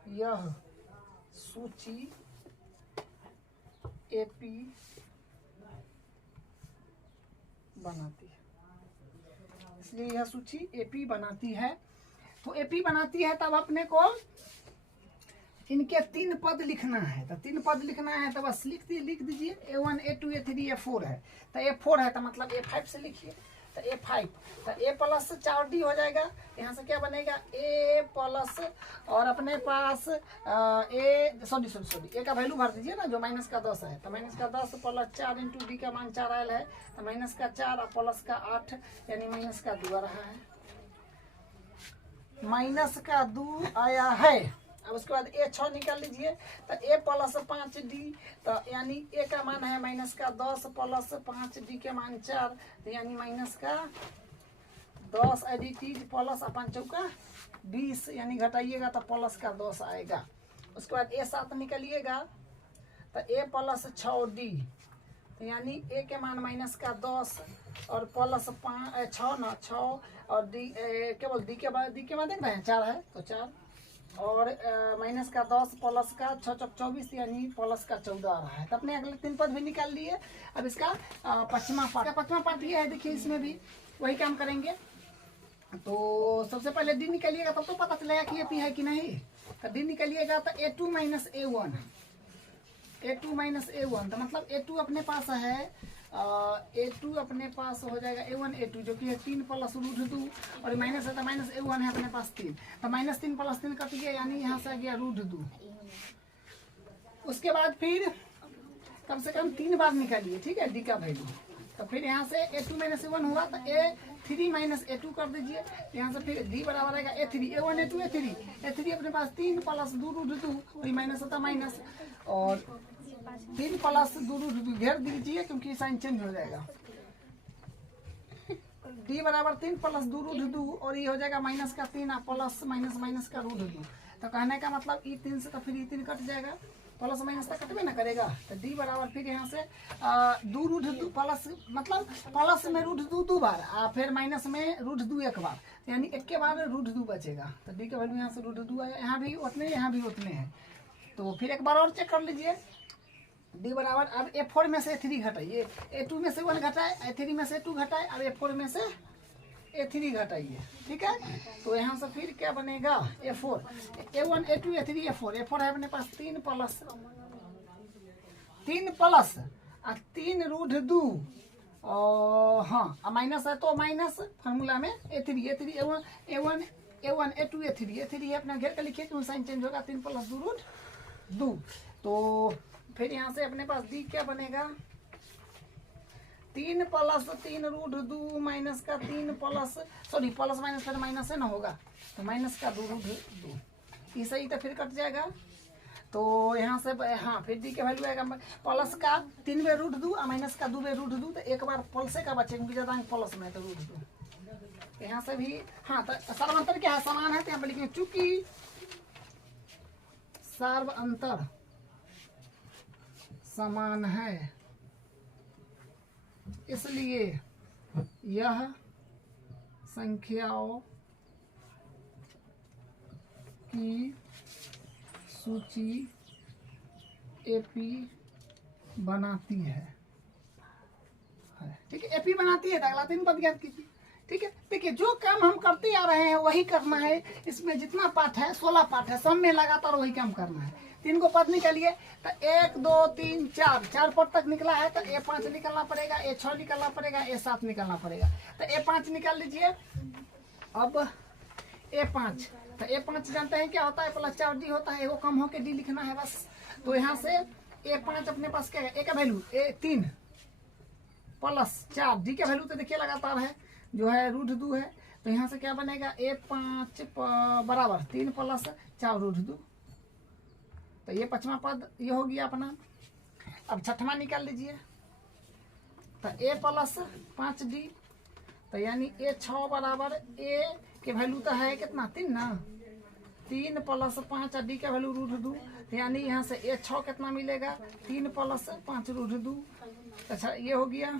यह सूची AP बनाती है, इसलिए यह सूची AP बनाती है। तो AP बनाती है तब अपने को इनके 3 पद लिखना है, तो 3 पद लिखना है तो बस लिख दीजिए A1 A2 A3 A4 है, तो A4 है तो मतलब A5 से लिखिए, तो A5 तो A प्लस 4D हो जाएगा, यहाँ से क्या बनेगा A प्लस और अपने पास A का वैल्यू भर दीजिए ना जो माइनस का 10 है, तो माइनस का 10 प्लस 4 इंटू डी का मान 4 आयल है, तो माइनस का 4 और प्लस का 8 यानी माइनस का 2 आ रहा है, माइनस का 2 आया है। अब उसके बाद A 6 निकाल लीजिए, तो A प्लस 5D, तो यानी A का मान है माइनस का 10 प्लस 5D के मान 4, तो यानी माइनस का 10 एडिटीज प्लस 5 चौका 20 यानी घटाइएगा तो प्लस का 10 आएगा। उसके बाद A 7 निकालिएगा, तो A प्लस 6D, तो यानी A के मान माइनस का 10 और प्लस 6 और D केवल D के बाद देख रहे हैं 4 है तो 4 और माइनस का 10 प्लस का 6 चौक 24 यानी प्लस का 14 आ रहा है। तो अपने अगले 3 पद भी निकाल लिए। अब इसका पचमा पार्ट ये है, देखिए इसमें भी वही काम करेंगे। तो सबसे पहले डी निकालिएगा तब तो पता चलेगा कि ये पी है कि नहीं। तो डी निकालिएगा तो A2 माइनस A1, तो मतलब A2 अपने पास है, A2 अपने पास हो जाएगा A1 A2 जो कि है 3 प्लस √2 और माइनस है तो माइनस A1 है अपने पास 3, तो -3 + 3 कट गया यानी यहाँ से आ गया √2। उसके बाद फिर कम से कम 3 बार निकालिए, ठीक है, डी का वैल्यू। तो फिर यहाँ से A2 माइनस A1 हुआ तो A3 माइनस A2 कर दीजिए। यहाँ से फिर D बराबर आएगा A3 A1 A2 A3 अपने पास 3 प्लस 2 रूट 2 वही माइनस होता माइनस, और 3 प्लस 2 रूट 2 घेर दीजिए क्योंकि साइन चेंज हो जाएगा। D बराबर 3 प्लस 2 रूट 2 और ये हो जाएगा माइनस का 3 प्लस माइनस माइनस का रूट 2। तो कहने का मतलब ई 3 से तो फिर ई 3 कट जाएगा, प्लस माइनस तक कटवे ना करेगा। तो डी बराबर फिर यहाँ से 2 रूट 2 प्लस मतलब प्लस में रूट 2 2 बार और फिर माइनस में रूट 2 1 बार, यानी 1 के बाद रूट 2 बचेगा। तो डी का वैल्यू यहाँ से रूट 2 आया, यहाँ भी उतने यहाँ भी उतने हैं। तो फिर एक बार और चेक कर लीजिए। डी बराबर अब A4 में से A3 घटाइए, A2 में से 1 घटाए, A3 में से 2 घटाए, अब A4 में से A3 घटाइए, ठीक है। तो यहाँ से फिर क्या बनेगा A4 A1 A2 A3 A4 A4 है अपने पास 3 प्लस 3 रूट 2 और हाँ माइनस है तो माइनस फार्मूला में A3 A1 A2 A3 है अपना घेर कर लिखिए क्यों साइन चेंज होगा, 3 प्लस 2 रूट 2। तो फिर यहाँ से अपने पास डी क्या बनेगा 3 प्लस 3 रूट 2 माइनस का 3 प्लस सॉरी प्लस माइनस फिर माइनस है ना होगा, तो माइनस का 2 रूट 2 ये सही तो फिर कट जाएगा। तो यहाँ से हाँ फिर डी का वैल्यू आएगा प्लस का 3 बे रूट 2 और माइनस का 2 बे रूट 2, तो एक बार प्लस का बचे क्योंकि ज़्यादा प्लस में तो रूट 2। यहाँ से भी हाँ तो सर्व अंतर क्या है समान है, तो यहाँ पर लिखेंगे चूंकि सर्व अंतर समान है इसलिए यह संख्याओं की सूची एपी बनाती है, ठीक है। एपी बनाती है तो अगला 3 पद ज्ञात कीजिए, ठीक है। देखिए जो काम हम करते आ रहे हैं वही करना है, इसमें जितना पाठ है 16 पाठ है, सब में लगातार वही काम करना है। 3 को पद निकालिए तो 1 2 3 4 पद तक निकला है तो A5 निकलना पड़ेगा, A6 निकलना पड़ेगा, A7 निकलना पड़ेगा। तो A5 निकाल लीजिए। अब A5 तो A5 जानते हैं क्या होता है, प्लस 4D होता है, वो कम होके D लिखना है बस। तो यहाँ से A5 अपने पास क्या है, A का वैल्यू A3 प्लस 4 D का वैल्यू तो देखिए लगातार है जो है रूट 2 है। तो यहाँ से क्या बनेगा A5 बराबर 3 प्लस 4 रूट 2, तो ये 5वां पद ये हो गया अपना। अब 6वां निकाल लीजिए तो A प्लस 5D, तो यानी A6 बराबर A के वैल्यू तो है कितना 3 ना, 3 प्लस 5 D का वैल्यू रूट 2, तो यानी यहाँ से A6 कितना मिलेगा 3 प्लस 5 रूट 2। अच्छा ये हो गया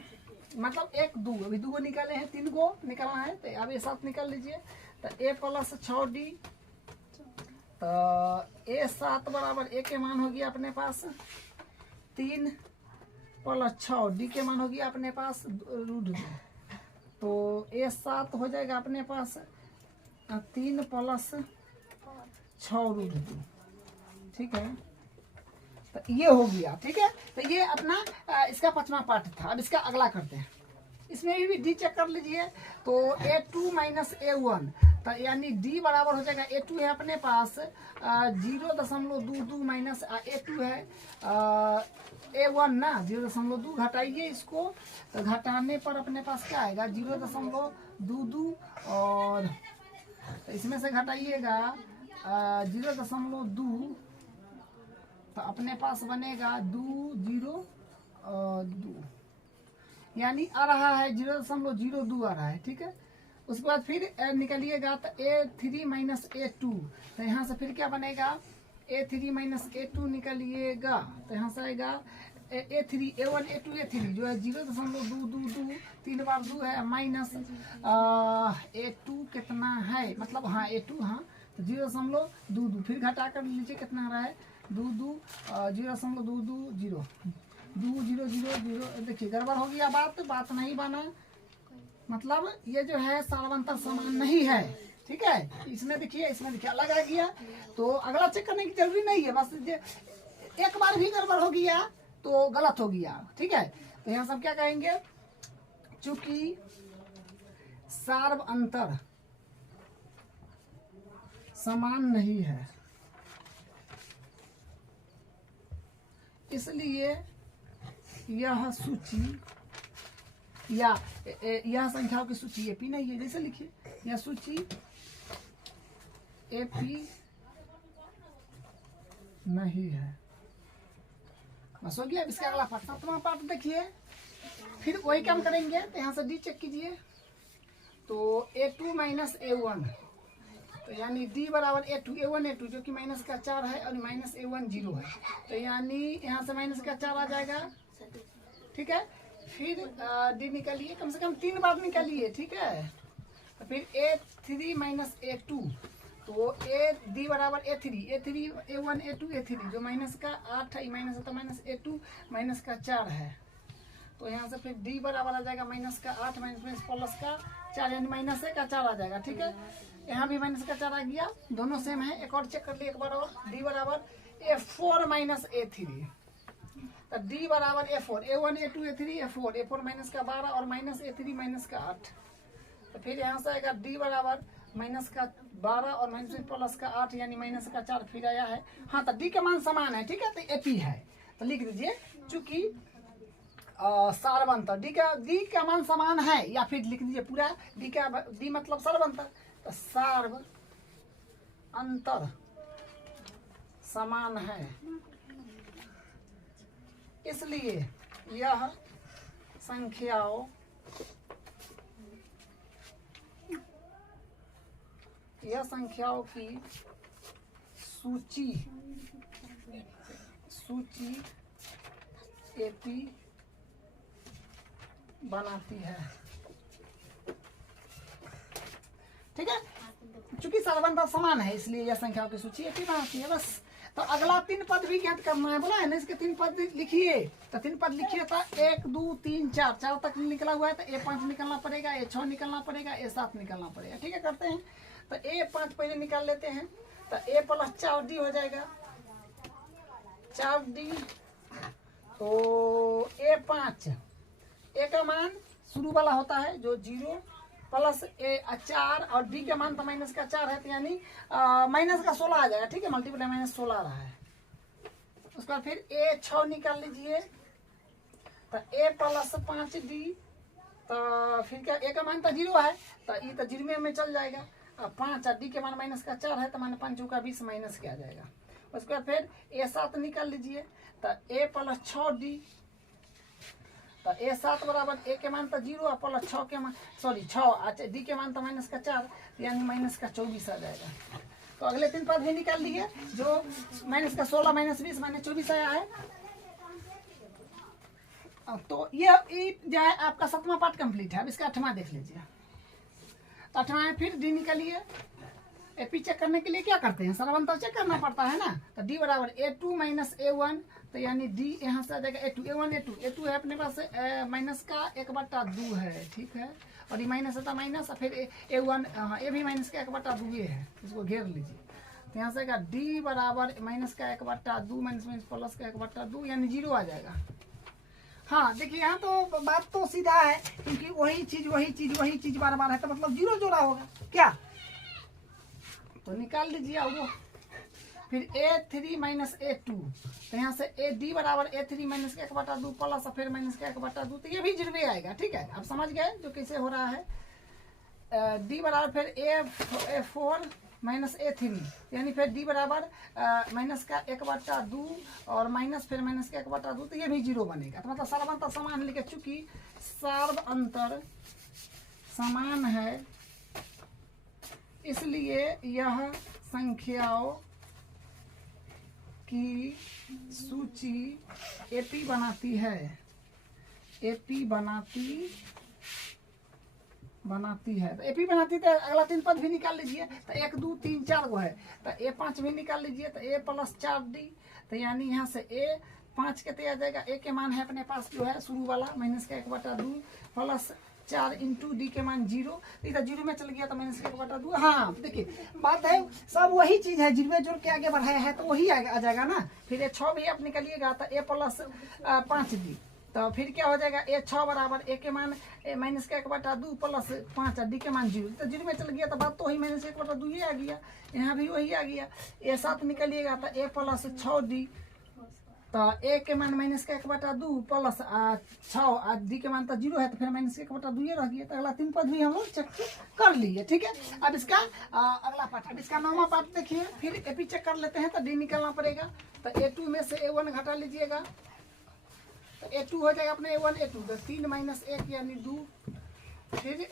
मतलब 1 2 अभी 2 निकाले हैं, 3 को निकालना है तो अब A7 निकाल लीजिए। तो A प्लस 6D, तो A7 बराबर A के मान हो गया अपने पास 3 प्लस 6 D के मान हो गया अपने पास रूट 2, तो A7 हो जाएगा अपने पास 3 प्लस 6 रूट 2, ठीक है। तो ये हो गया, ठीक है। तो ये अपना इसका 5वां पार्ट था। अब इसका अगला करते हैं, इसमें भी डी चेक कर लीजिए। तो A2 माइनस A1, तो यानी D बराबर हो जाएगा A2 है अपने पास 0.22 माइनस A2 है A1 ना 0.2 घटाइए इसको, तो घटाने पर अपने पास क्या आएगा 0.22 और तो इसमें से घटाइएगा 0.2 तो अपने पास बनेगा 2 0 2, यानी आ रहा है 0.02 आ रहा है, ठीक है। उसके बाद फिर निकलिएगा तो A3 माइनस A2, तो यहाँ से फिर क्या बनेगा A3 माइनस A2 निकलिएगा, तो यहाँ से आएगा A3 A1 A2 A3 जो है 0.222 3 बार 2 है माइनस A2 कितना है मतलब हाँ A2 हाँ तो 0.22 फिर घटा कर लीजिए कितना आ रहा है 0.220 2 0 0 0। देखिए गड़बड़ हो गया, बात नहीं बना, मतलब ये जो है सार्वंतर समान नहीं है, ठीक है। इसमें देखिए अलग आ गया, तो अगला चेक करने की जरूरी नहीं है, बस एक बार भी गड़बड़ हो गया तो गलत हो गया, ठीक है। तो यहाँ सब क्या कहेंगे, चूंकि सार्व अंतर समान नहीं है इसलिए यह सूची या यह संख्याओं की सूची एपी नहीं है, जैसे लिखिए यह सूची एपी नहीं है। बस हो गया। इसका अगला पार्ट 7वां पार्ट देखिए। फिर वही काम करेंगे, तो यहाँ से डी चेक कीजिए। तो A2 माइनस A1, तो यानी D बराबर A2 A1 A2 जो कि माइनस का 4 है और माइनस A1 0 है, तो यानी यहाँ से माइनस का 4 आ जाएगा। ठीक है, फिर D निकालिए, कम से कम 3 बार निकालिए। ठीक है, तो फिर A3 माइनस A2, तो D बराबर A3 A1 A2 A3 जो माइनस का 8 है, माइनस है तो माइनस A2 माइनस का 4 है, तो यहाँ से फिर D बराबर आ जाएगा माइनस का 8 माइनस प्लस का 4 यानी माइनस का 4 आ जाएगा। ठीक है, यहाँ भी माइनस का 4 आ गया, दोनों सेम है। एक और चेक कर लिए एक बार और, D बराबर A4 माइनस A3, तो D बराबर A4 A1 A2 A3 A4 minus का 12 और माइनस A3 माइनस का 8, तो फिर यहाँ से आएगा D बराबर माइनस का 12 और माइनस प्लस का 8 यानी माइनस का 4 फिर आया है। हाँ, तो D का मान समान है। ठीक है, तो एपी है, तो लिख दीजिए चूंकि सार्वंतर डी का मान समान है, या फिर लिख दीजिए पूरा डी मतलब सार्वंतर, तो सार्व अंतर समान है, इसलिए यह संख्याओं की सूची एपी बनाती है। ठीक है, चूंकि सार्वंतर समान है इसलिए यह संख्याओं की सूची एपी बनाती है। बस, तो अगला 3 पद भी ज्ञात करना है, बोला है ना, इसके 3 पद लिखिए। तो 3 पद लिखिए, तो 1 2 3 4 तक निकला हुआ है, तो A5 निकलना पड़ेगा, A6 निकलना पड़ेगा, A7 निकलना पड़ेगा। ठीक है, करते हैं। तो A5 पहले निकाल लेते हैं, तो A प्लस 4D हो जाएगा 4D, तो A5 A का मान शुरू वाला होता है जो 0 प्लस A4 और D का मान तो माइनस का 4 है, तो यानी माइनस का 16 आ जाएगा। ठीक है, मल्टीप्लाई माइनस 16 आ रहा है। उसके बाद फिर A6 निकाल लीजिए, तो A प्लस 5D, तो फिर क्या A का मान तो 0 है, तो ये तो 0 में चल जाएगा। 5 और D के मान माइनस का 4 है, तो मान 5 का 20 माइनस के आ जाएगा। उसके बाद फिर A7 निकाल लीजिए, तो A प्लस 6D, तो A7 बराबर A के मान तो 0 और प्लस 6 के मान 6 D के मान तो माइनस का 4 यानी माइनस का 24 आ जाएगा। तो अगले 3 पद भी निकाल लिए, जो माइनस का 16 माइनस 20 माइनस 24 आया है। तो ये जो है आपका 7वां पार्ट कंप्लीट है। अब इसका 8वां देख लीजिए। तो 8वां में फिर D निकालिए। एपी चेक करने के लिए क्या करते हैं, सार्वंतर चेक करना पड़ता है ना। तो D बराबर A2 माइनस A1, तो यानी D यहाँ से आ जाएगा A2 A1 A2 है अपने पास माइनस का 1/2 है। ठीक है, और ये माइनस था माइनस, फिर A1 A भी माइनस का 1/2 है, इसको घेर लीजिए। तो यहाँ से आएगा D बराबर माइनस का 1/2 माइनस माइनस प्लस का 1/2 यानी 0 आ जाएगा। हाँ देखिए, यहाँ तो बात तो सीधा है, क्योंकि वही चीज बार बार है, तो मतलब 0 जोड़ा होगा क्या, तो निकाल लीजिए। वो फिर A3 माइनस A2, तो यहाँ से D बराबर A3 माइनस का 1/2 प्लस फिर माइनस का 1/2, तो ये भी 0 आएगा। ठीक है, अब समझ गए जो कैसे हो रहा है। D बराबर फिर A4 माइनस A3, यानी फिर D बराबर माइनस का 1/2 और माइनस फिर माइनस का 1/2, तो ये भी 0 बनेगा। तो मतलब सार्वंतर समान है, लेकिन चूंकि सार्वंतर समान है इसलिए यह संख्याओं की सूची एपी बनाती है। एपी बनाती है, तो एपी बनाती है। अगला 3 पद भी निकाल लीजिए, तो 1 2 3 4 को है, तो A5 भी निकाल लीजिए, तो A प्लस 4D, तो यानी यहाँ से A5 के तय आ जाएगा। A के मान है अपने पास जो है शुरू वाला माइनस का 1/2 प्लस 4 इंटू D के मान 0, इधर 0 में चल गया तो माइनस का 1/2। हाँ देखिए, बात है सब वही चीज है, 0 में जोड़ के आगे बढ़ाया है तो वही आ जाएगा ना। फिर A6 भी आप निकालिएगा, तो A प्लस 5D, तो फिर क्या हो जाएगा A6 बराबर A के मान माइनस का 1/2 प्लस 5 D के मान 0, तो 0 में चल गया तो बात तो वही माइनस 1/2 ही आ गया। यहाँ भी वही आ गया। A7 निकालिएगा, तो A प्लस 6D, तो ए के मान माइनस का 1/2 प्लस 6 डी के मान तो 0 है, तो फिर माइनस का 1/2 ये रह गया। तो अगला 3 पद भी हम लोग चेक कर लिए, ठीक है। अब इसका अगला पार्ट, अब इसका नौवां पार्ट देखिए, फिर एपी चेक कर लेते हैं। तो डी निकालना पड़ेगा, तो A2 में से A1 घटा लीजिएगा, तो A2 हो जाएगा अपने A1 A2, तो 3 - 1 यानी 2। फिर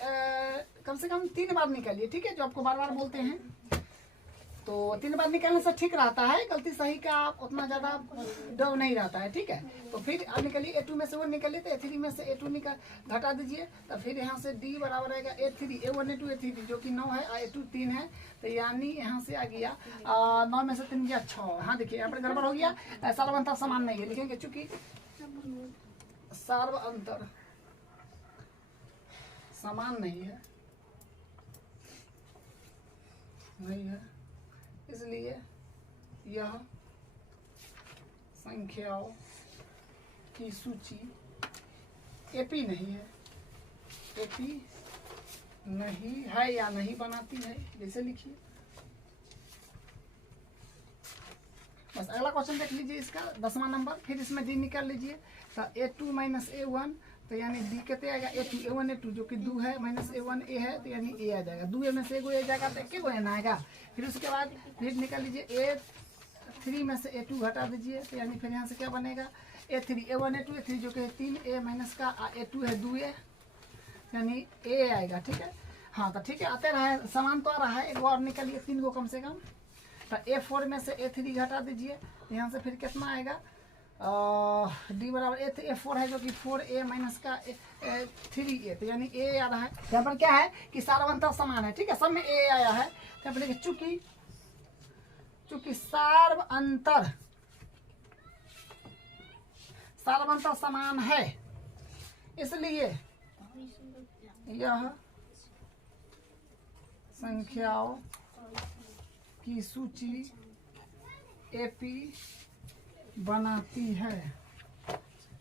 कम से कम 3 बार निकालिए, ठीक है, जो आपको बार बार बोलते हैं। तो 3 बार निकालने से ठीक रहता है, गलती सही का उतना ज़्यादा डर नहीं रहता है, ठीक है। तो फिर अब निकालिए, A2 में से 1 निकालिए, तो A3 में से A2 घटा दीजिए। तो फिर यहाँ से D बराबर रहेगा A3 A1 A2 A3, जो कि 9 है, A2 3 है, तो यानी यहाँ से आ गया 9 में से 3 गया 6। हाँ देखिए यहाँ पर गड़बड़ हो गया, सार्व अंतर समान नहीं है, लिखेंगे चूंकि सार्व अंतर समान नहीं है, इसलिए यह संख्याओं की सूची एपी नहीं है, एपी नहीं है या नहीं बनाती है, जैसे लिखिए। बस अगला क्वेश्चन देख लीजिए, इसका 10वां नंबर। फिर इसमें डी निकाल लीजिए, तो A2 - A1, तो यानी डी कितने आएगा A2 A1 A2, जो कि 2 है, माइनस A1 A है, तो यानी A आ जाएगा। 2 में से 1 A जाएगा, तो 1 एन आएगा। फिर उसके बाद फिर निकाल लीजिए, A3 में से A2 घटा दीजिए, तो यानी फिर यहाँ से क्या बनेगा A3 A1 A2 A3, जो कि 3A माइनस का A2 है 2A, यानी A आएगा, ठीक है। हाँ तो ठीक है, आते रहे, समान तो आ रहा है। एक बार निकालिए 3 को कम से कम, तो A4 में से A3 घटा दीजिए, तो यहाँ से फिर कितना आएगा डी बराबर A4 है, जो कि 4A माइनस का 3A, तो यानी A आ रहा है। यहाँ पर क्या है कि सार्व अंतर समान है, ठीक है, सब में A आया है। तो यहाँ पर देखिए, चूंकि सार्व अंतर समान है, इसलिए यह संख्याओं की सूची एपी बनाती है।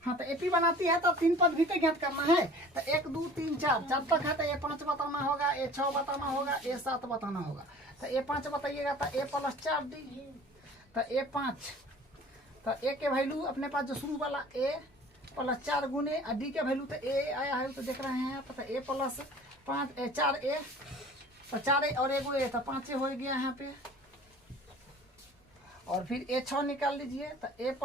हाँ तो एपी बनाती है, तो 3 पद भी तो ज्ञात करना है। तो 1 2 3 4 तक है, तो A5 बताना होगा, A6 बताना होगा, A7 बताना होगा। तो A5 बताइएगा, तो A + 4D, तो A5, तो A के वैल्यू अपने पास जो शुरू वाला A + 4 गुने D के वैल्यू तो A आया है, तो देख रहे हैं आप, तो A + 5 4A, तो 4A और 1 A, तो 5A हो गया यहाँ पे। और फिर A6 निकाल लीजिए, तो A +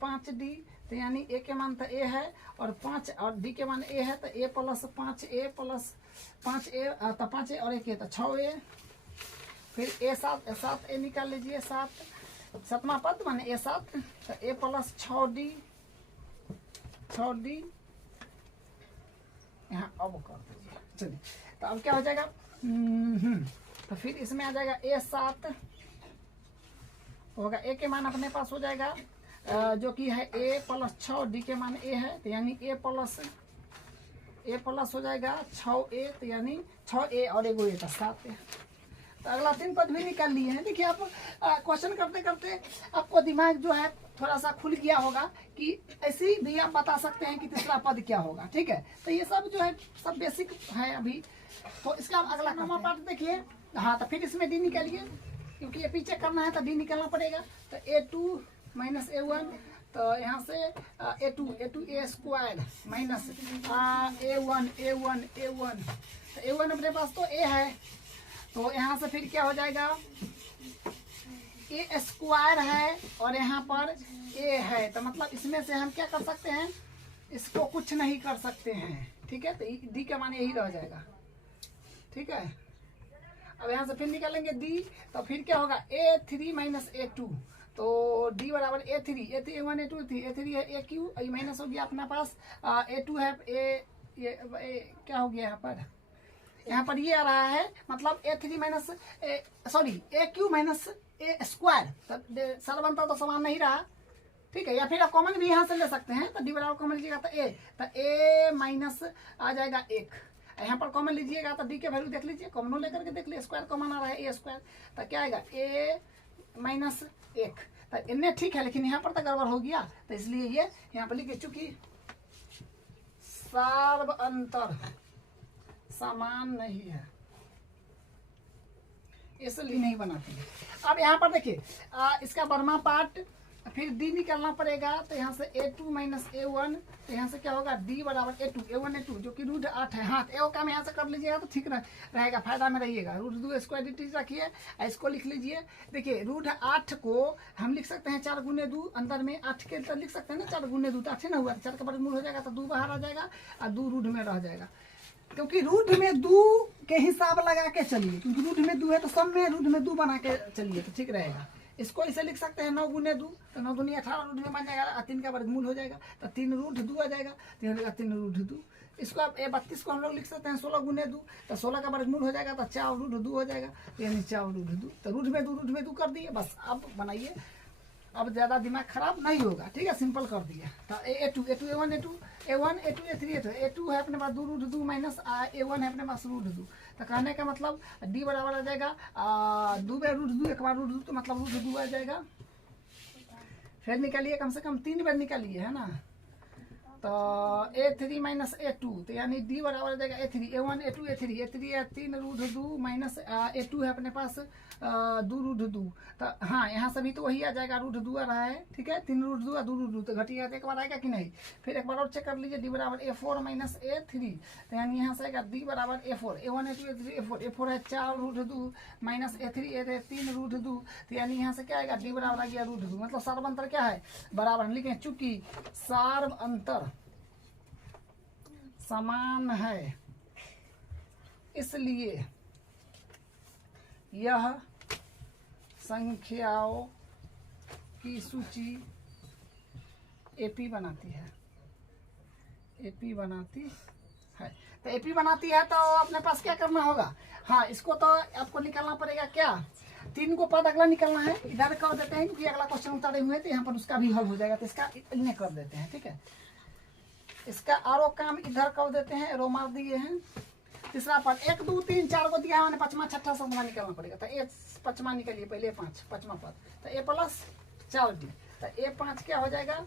5D, तो यानी A के मान तो A है, और 5 और D के मान A है, तो A + 5A + 5A, तो 5A और 1A, तो 6A। फिर A7 निकाल लीजिए, 7वां पद माने A7, तो A + 6D यहाँ अब कर दीजिए। चलिए, तो अब क्या हो जाएगा, तो फिर इसमें आ जाएगा A7 होगा, A के मान अपने पास हो जाएगा जो कि है A + 6, D के मान A है, तो यानी A प्लस हो जाएगा 6A, तो यानी 6A और 1 A, तो 7A। तो अगला 3 पद भी निकाल लिए हैं। देखिए, आप क्वेश्चन करते करते आपको दिमाग जो है थोड़ा सा खुल गया होगा कि ऐसे भी आप बता सकते हैं कि तीसरा पद क्या होगा, ठीक है। तो ये सब जो है सब बेसिक है अभी। तो इसका अगला नंबर पार्ट देखिए। हाँ तो फिर इसमें डी निकालिए, क्योंकि एपी चेक करना है तो डी निकालना पड़ेगा। तो A2 - A1, तो यहाँ से A2 A² माइनस A1 तो A1 अपने पास तो A है, तो यहाँ से फिर क्या हो जाएगा A² है और यहाँ पर A है, तो मतलब इसमें से हम क्या कर सकते हैं, इसको कुछ नहीं कर सकते हैं, ठीक है। तो डी का मान यही रह जाएगा, ठीक है। अब यहाँ से फिर निकालेंगे डी, तो फिर क्या होगा A3 - A2, तो D बराबर A3 A1 A2 A3 है AQ, ये माइनस हो गया अपना पास A2 है ये क्या हो गया यहाँ पर ये आ रहा है, मतलब A3 AQ माइनस A², सारा बनता तो समान नहीं रहा, ठीक है। या फिर आप कॉमन भी यहाँ से ले सकते हैं, तो D बराबर कॉमन लीजिएगा तो A माइनस आ जाएगा 1, यहाँ पर कॉमन लीजिएगा तो D के वैल्यू देख लीजिए, कॉमन लेकर के देख लीजिए, स्क्वायर कॉमन आ रहा है A², तो क्या आएगा A माइनस 1, तो इनमें ठीक है, लेकिन यहाँ पर तो गड़बड़ हो गया, तो इसलिए ये यहाँ पर लिखे, चूंकि सार्व अंतर समान नहीं है इसलिए नहीं बनाती है। अब यहाँ पर देखिए इसका वर्मा पार्ट फिर डी निकालना पड़ेगा, तो यहाँ से A2 माइनस A1, तो यहाँ से क्या होगा D बराबर A2 A1 A2 जो कि रूट 8 है। हाँ, ए काम यहाँ से कर लीजिएगा तो ठीक रहेगा, फायदा में रहिएगा। रूट 2 स्क्वायर डी रखिए, इसको लिख लीजिए। देखिए रूट 8 को हम लिख सकते हैं 4 गुने 2, अंदर में 8 के अंदर लिख सकते हैं ना 4 गुने 2, तो 8 ना हुआ, 4 का वर्गमूल हो जाएगा तो 2 बाहर आ जाएगा और 2 रूट में रह जाएगा। क्योंकि रूट में 2 के हिसाब लगा के चलिए, क्योंकि रूट में 2 है तो सब में रूट में 2 बना के चलिए तो ठीक रहेगा। इसको इसे लिख सकते हैं 9 गुने 2, तो 9 दूनी 18 रूट में बन जाएगा और 3 का वर्गमूल हो जाएगा तो 3 रूट 2 आ जाएगा, तो यहाँ 3 रूट 2। इसको अब 32 को हम लोग लिख सकते हैं 16 गुने 2, तो 16 का वर्गमूल हो जाएगा तो 4 रूट 2 हो जाएगा, तो यानी 4 रूट 2। तो रूट में 2 कर दिए बस। अब बनाइए, अब ज़्यादा दिमाग खराब नहीं होगा, ठीक है, सिंपल कर दिया। तो A2 A1 A2 A1 A2 A3 A2 है अपने पास 2 रूट 2 माइनस A1 है अपने पास रूट 2, तो कहने का मतलब D बराबर आ जाएगा 2 बार रूट 2, एक बार रूट 2 तो मतलब रूट 2 आ जाएगा। फिर निकालिए, कम से कम 3 बार निकालिए, है ना। तो A3 माइनस A2, तो यानी D बराबर आ जाएगा A3 A1 A2 A3 A3 है 3 रूट 2 माइनस A2 है अपने पास 2 रूट 2, तो हाँ यहाँ से भी तो वही आ जाएगा, रूट 2 आ रहा है, ठीक है। 3 रूट 2 2 रूट 2 तो घटिएगा तो एक बार आएगा कि नहीं। फिर एक बार और चेक कर लीजिए, D बराबर A4 माइनस A3, तो यानी यहाँ से आएगा D बराबर A4 A1 A2 A3 A4 है 4 रूट 2 माइनस A3 है 3 रूट 2, तो यानी यहाँ से क्या आएगा D बराबर आ गया रूट 2। मतलब सार्व अंतर क्या है, बराबर लिखें, चूंकि सार्व अंतर समान है इसलिए यह संख्याओं की सूची AP बनाती है। AP बनाती है, तो AP बनाती है तो अपने पास क्या करना होगा। हाँ, इसको तो आपको निकालना पड़ेगा, क्या 3 को पद अगला निकालना है, इधर कर देते हैं क्योंकि अगला क्वेश्चन उतारे हुए तो यहाँ पर उसका भी हल हो जाएगा, तो इसका इन्हें कर देते हैं, ठीक है। इसका आरो काम इधर कर देते हैं, रो मार दिए हैं। तीसरा पद 1 2 3 4 को दिया है, मैंने 5वां 6वां 7वां निकालना पड़ेगा, तो A 5वां निकालिए पहले, 5वां पद, तो A प्लस 4D, तो A5 क्या हो जाएगा,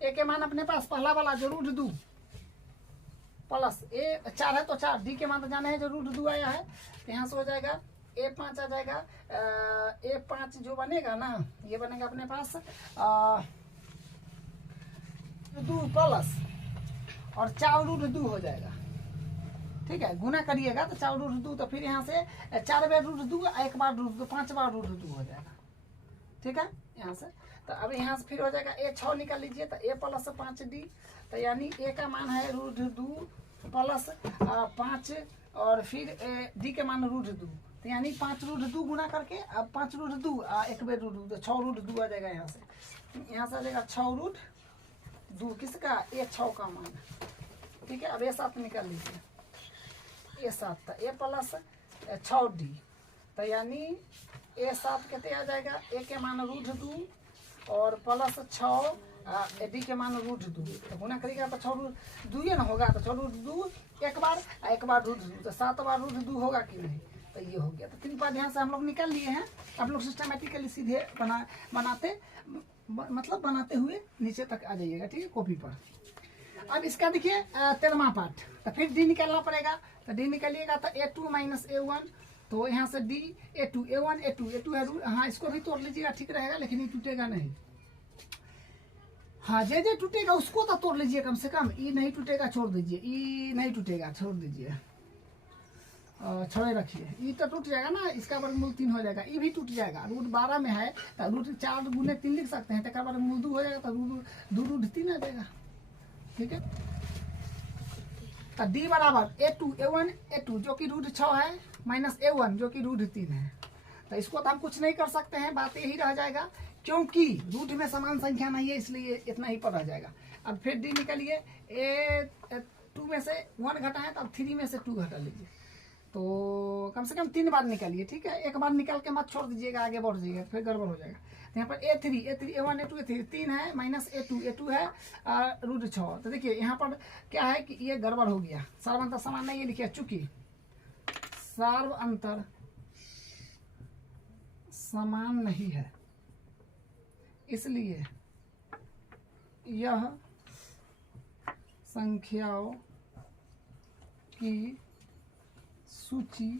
A के मान अपने पास पहला वाला जो रूट 2 प्लस A4 है तो 4, D के मान तो जाने हैं जो रूट 2 आया है, तो यहाँ से हो जाएगा A5 आ जाएगा। A5 जो बनेगा ना, ये बनेगा अपने पास 2 प्लस और 4 रूट 2 हो जाएगा, ठीक है। गुना करिएगा तो 4 रूट 2, तो फिर यहाँ से 4 बार रूट 2 एक बार रूट 2 5 बार रूट 2 हो जाएगा, ठीक है। यहाँ से तो अब यहाँ से फिर हो जाएगा A6 निकाल लीजिए, तो A प्लस 5D, तो यानी A का मान है रूट 2 प्लस 5 और फिर D के मान रूट 2, तो यानी 5 रूट 2 गुना करके अब 5 रूट 2 एक बार रूट 2, तो 6 रूट 2 आ जाएगा। यहाँ से आ जाएगा 6 रूट 2, किसका A6 का मान, ठीक है। अब A7 निकाल लीजिए, A7 था A प्लस 6D, तो यानी A7 कहते आ जाएगा A के मान रूट 2 और प्लस 6 D के मान रूट 2, तो गुना करेगा तो 6 रूट 2 ना होगा, तो 6 रूट 2 एक बार रूट 2, तो 7 बार रूट 2 होगा कि नहीं, तो ये हो गया। तो 3 पद यहाँ से हम लोग निकाल लिए हैं। आप लोग सिस्टमेटिकली सीधे बनाते हुए नीचे तक आ जाइएगा, ठीक है, कॉपी पर। अब इसका देखिए 13वां पार्ट, तो फिर D निकालना पड़ेगा, तो D निकालिएगा तो A2 माइनस A1, तो यहाँ से D A2 A1 A2 है रूट, हाँ इसको भी तोड़ लीजिएगा, ठीक रहेगा, लेकिन ये टूटेगा नहीं। हाँ, जे टूटेगा उसको तो तोड़ लीजिए कम से कम, ई नहीं टूटेगा छोड़ दीजिए, ई नहीं टूटेगा छोड़ दीजिए, छोड़े रखिए। ई तो टूट जाएगा ना, इसका वर्गमूल 3 हो जाएगा, ई भी टूट जाएगा। रूट 12 में है तो रूट 4 गुने 3 लिख सकते हैं, तो वर्गमूल 2 हो जाएगा, तो रूट 3 आ जाएगा, ठीक है। तो D बराबर A2 A1 A2 जो कि रूट 6 है माइनस A1 जो कि रूट 3 है, तो इसको तो हम कुछ नहीं कर सकते हैं, बात यही रह जाएगा, क्योंकि रूट में समान संख्या नहीं है, इसलिए इतना ही पर रह जाएगा। अब फिर D निकालिए, A2 में से 1 घटाएं तो अब 3 में से 2 घटा लीजिए, तो कम से कम 3 बार निकालिए, ठीक है। एक बार निकाल के मत छोड़ दीजिएगा, आगे बढ़ जाइएगा फिर गड़बड़ हो जाएगा। तो यहाँ पर A3 A1 A2 A3 3 है माइनस A2 है रूट 6, तो देखिए यहाँ पर क्या है कि ये गड़बड़ हो गया, सार्व अंतर समान नहीं है लिखिए, चूंकि सार्व अंतर समान नहीं है इसलिए यह संख्याओं की सूची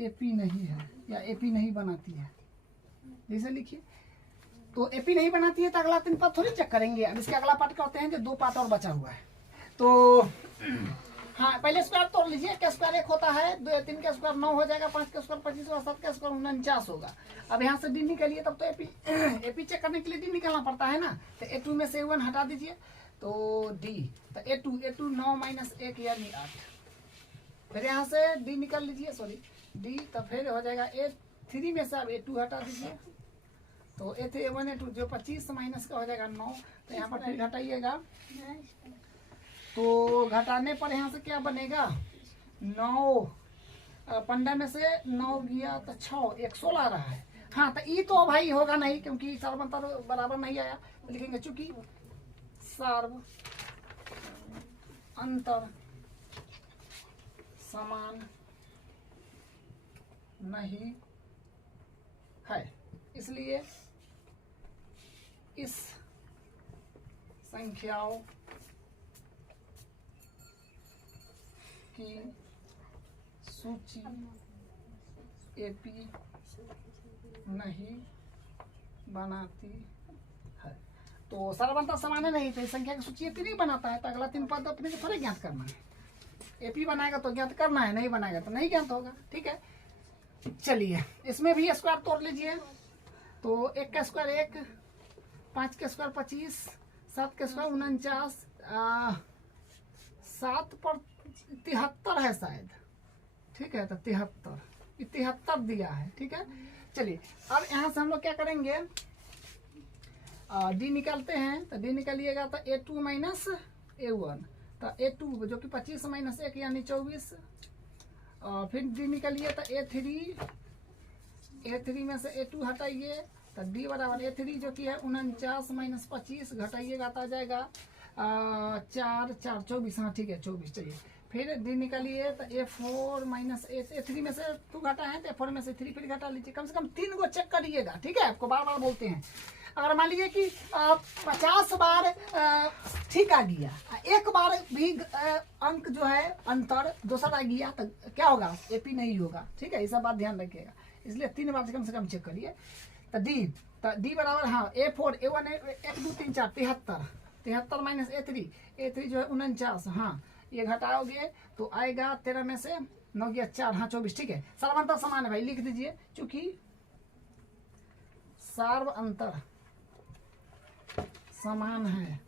AP नहीं है या AP नहीं बनाती है। जैसे लिखिए तो एपी नहीं बनाती है तो अगला 3 पद थोड़ी चेक करेंगे। अब इसके अगला पार्ट करते हैं जो 2 पार्ट और बचा हुआ है। तो हाँ, पहले स्क्वायर तोड़ लीजिए। के स्क्वायर 1 होता है, 3 का स्क्वायर 9 हो जाएगा, 5 का स्क्वायर 25 होगा, 7 का स्क्वायर 49 होगा। अब यहाँ से डी निकलिए, तब तो एपी चेक करने के लिए डी निकलना पड़ता है ना। तो A2 में से A1 हटा दीजिए तो डी, तो A2 9 - 1 यानी 8। फिर यहाँ से डी निकल लीजिए, सॉरी डी, तो फिर हो जाएगा A3 में से अब A2 हटा दीजिए तो A3 A1 A2 जो 25 माइनस का हो जाएगा 9। तो यहाँ पर फिर घटाइएगा तो घटाने पर यहाँ से क्या बनेगा 9, 15 में से 9 गया तो 6, 1 16 रहा है। हाँ, तो ई तो भाई होगा नहीं क्योंकि सर्वंतर बराबर नहीं आया। लिखेंगे चूंकि सर्व अंतर समान नहीं है, इसलिए इस संख्याओं की सूची एपी नहीं बनाती है। तो सर्वंतर समान है नहीं, तो इस संख्या की सूची एपी नहीं बनाता है। तो अगला 3 पद अपने को थोड़े ज्ञात करना है। एपी बनाएगा तो ज्ञात करना है, नहीं बनाएगा तो नहीं ज्ञात होगा। ठीक है, चलिए इसमें भी स्क्वायर तोड़ लीजिए। तो 1 का स्क्वायर 1, 5 का स्क्वायर 25, 7 का स्क्वायर 49, 7 पर 73 है शायद। ठीक है, तो 73 दिया है। ठीक है, चलिए अब यहाँ से हम लोग क्या करेंगे, डी निकालते हैं। तो डी निकालिएगा तो A2 माइनस A1, तो A2 जो कि 25 माइनस 1 यानी 24। फिर डी निकालिए तो A3 में से A2 हटाइए तो डी बराबर A3 जो कि है 49 माइनस 25 घटाइएगा तो आ जाएगा 4 4 24। हाँ ठीक है 24। चलिए फिर डी निकालिए तो A4 माइनस A3 में से 2 घटा है तो A4 में से 3 फिर घटा लीजिए। कम से कम 3 को चेक करिएगा। ठीक है, आपको बार बार बोलते हैं। अगर मान लीजिए कि 50 बार ठीक आ गया, एक बार भी अंक जो है अंतर दूसरा आ गया तो क्या होगा, एपी नहीं होगा। ठीक है, ये सब बात ध्यान रखिएगा। इसलिए 3 बार से कम चेक करिए। तो डी बराबर हाँ A4 A1 1 2 3 4 73 माइनस A3 जो है 49। हाँ ये घटाओगे तो आएगा 13 में से 9 गया 4, हाँ 24। ठीक है, सर्वांतर समान है भाई, लिख दीजिए। चूंकि सर्व अंतर समान है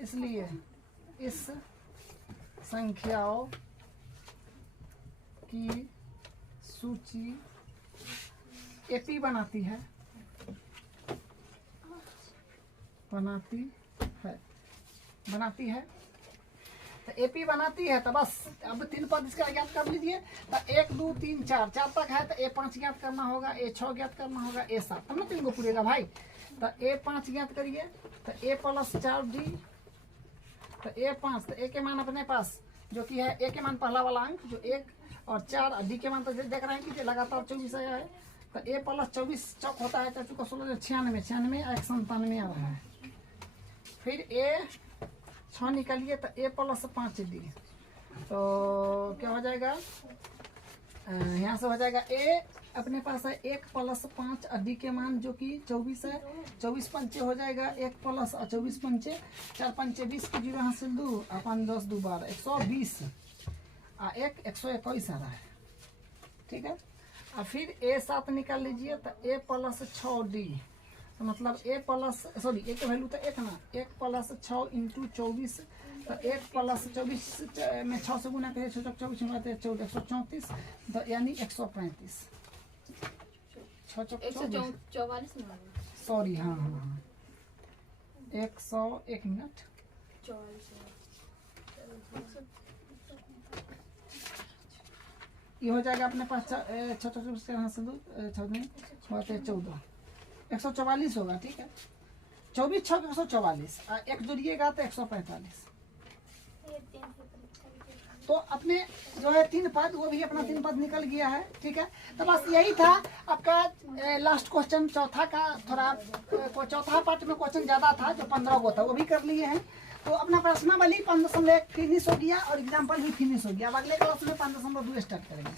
इसलिए इस संख्याओं की सूची एपी बनाती है तो एपी बनाती है। तो बस अब 3 पद इसका ज्ञात कर लीजिए। तो 1 2 3 4 तक है तो A5 ज्ञात करना होगा, A6 ज्ञात करना होगा, A7 तब ना 3 को पूरेगा भाई। तो A5 ज्ञात करिए तो A + 4D, तो A5 तो A के मान अपने पास जो कि है A के मान पहला वाला अंक जो 1 और 4 और D के मान तो देख रहे हैं कि लगातार 24 आया है। तो A + 24 चौक होता है 4 × 16 96 और 97 आ रहा है। फिर A6 निकालिए तो A + 5D, तो क्या हो जाएगा, यहाँ से हो जाएगा A अपने पास है 1 + 5 और D के मान जो कि 24 है। 24 पंचे हो जाएगा 1 + 24 पंचे 4 पंचे 20 की 0 हासिल 2 अपन 10 2 12 120 और 121 आ रहा है। ठीक है, और फिर A7 निकाल लीजिए तो A + 6D, तो मतलब A के वैल्यू तो 1 ना, 1 + 6 × 24, तो 1 + 24 में 6 से गुना करें 24 में 14 134, तो यानी 135 144 सॉरी हाँ 101 मिनट। ये हो जाएगा अपने पास 24 यहाँ से 14 144 होगा। ठीक है, 24 6 144 एक जोड़िएगा तो 145। तो अपने जो है 3 पद वो भी अपना 3 पद निकल गया है। ठीक है, तो बस यही था आपका लास्ट क्वेश्चन। चौथा का थोड़ा चौथा पार्ट में क्वेश्चन ज़्यादा था जो 15 को था वो भी कर लिए हैं। तो अपना प्रश्नावली 5.1 फिनिश हो गया और एग्जाम्पल भी फिनिश हो गया। अब अगले क्लास में 5.2 स्टार्ट करेंगे।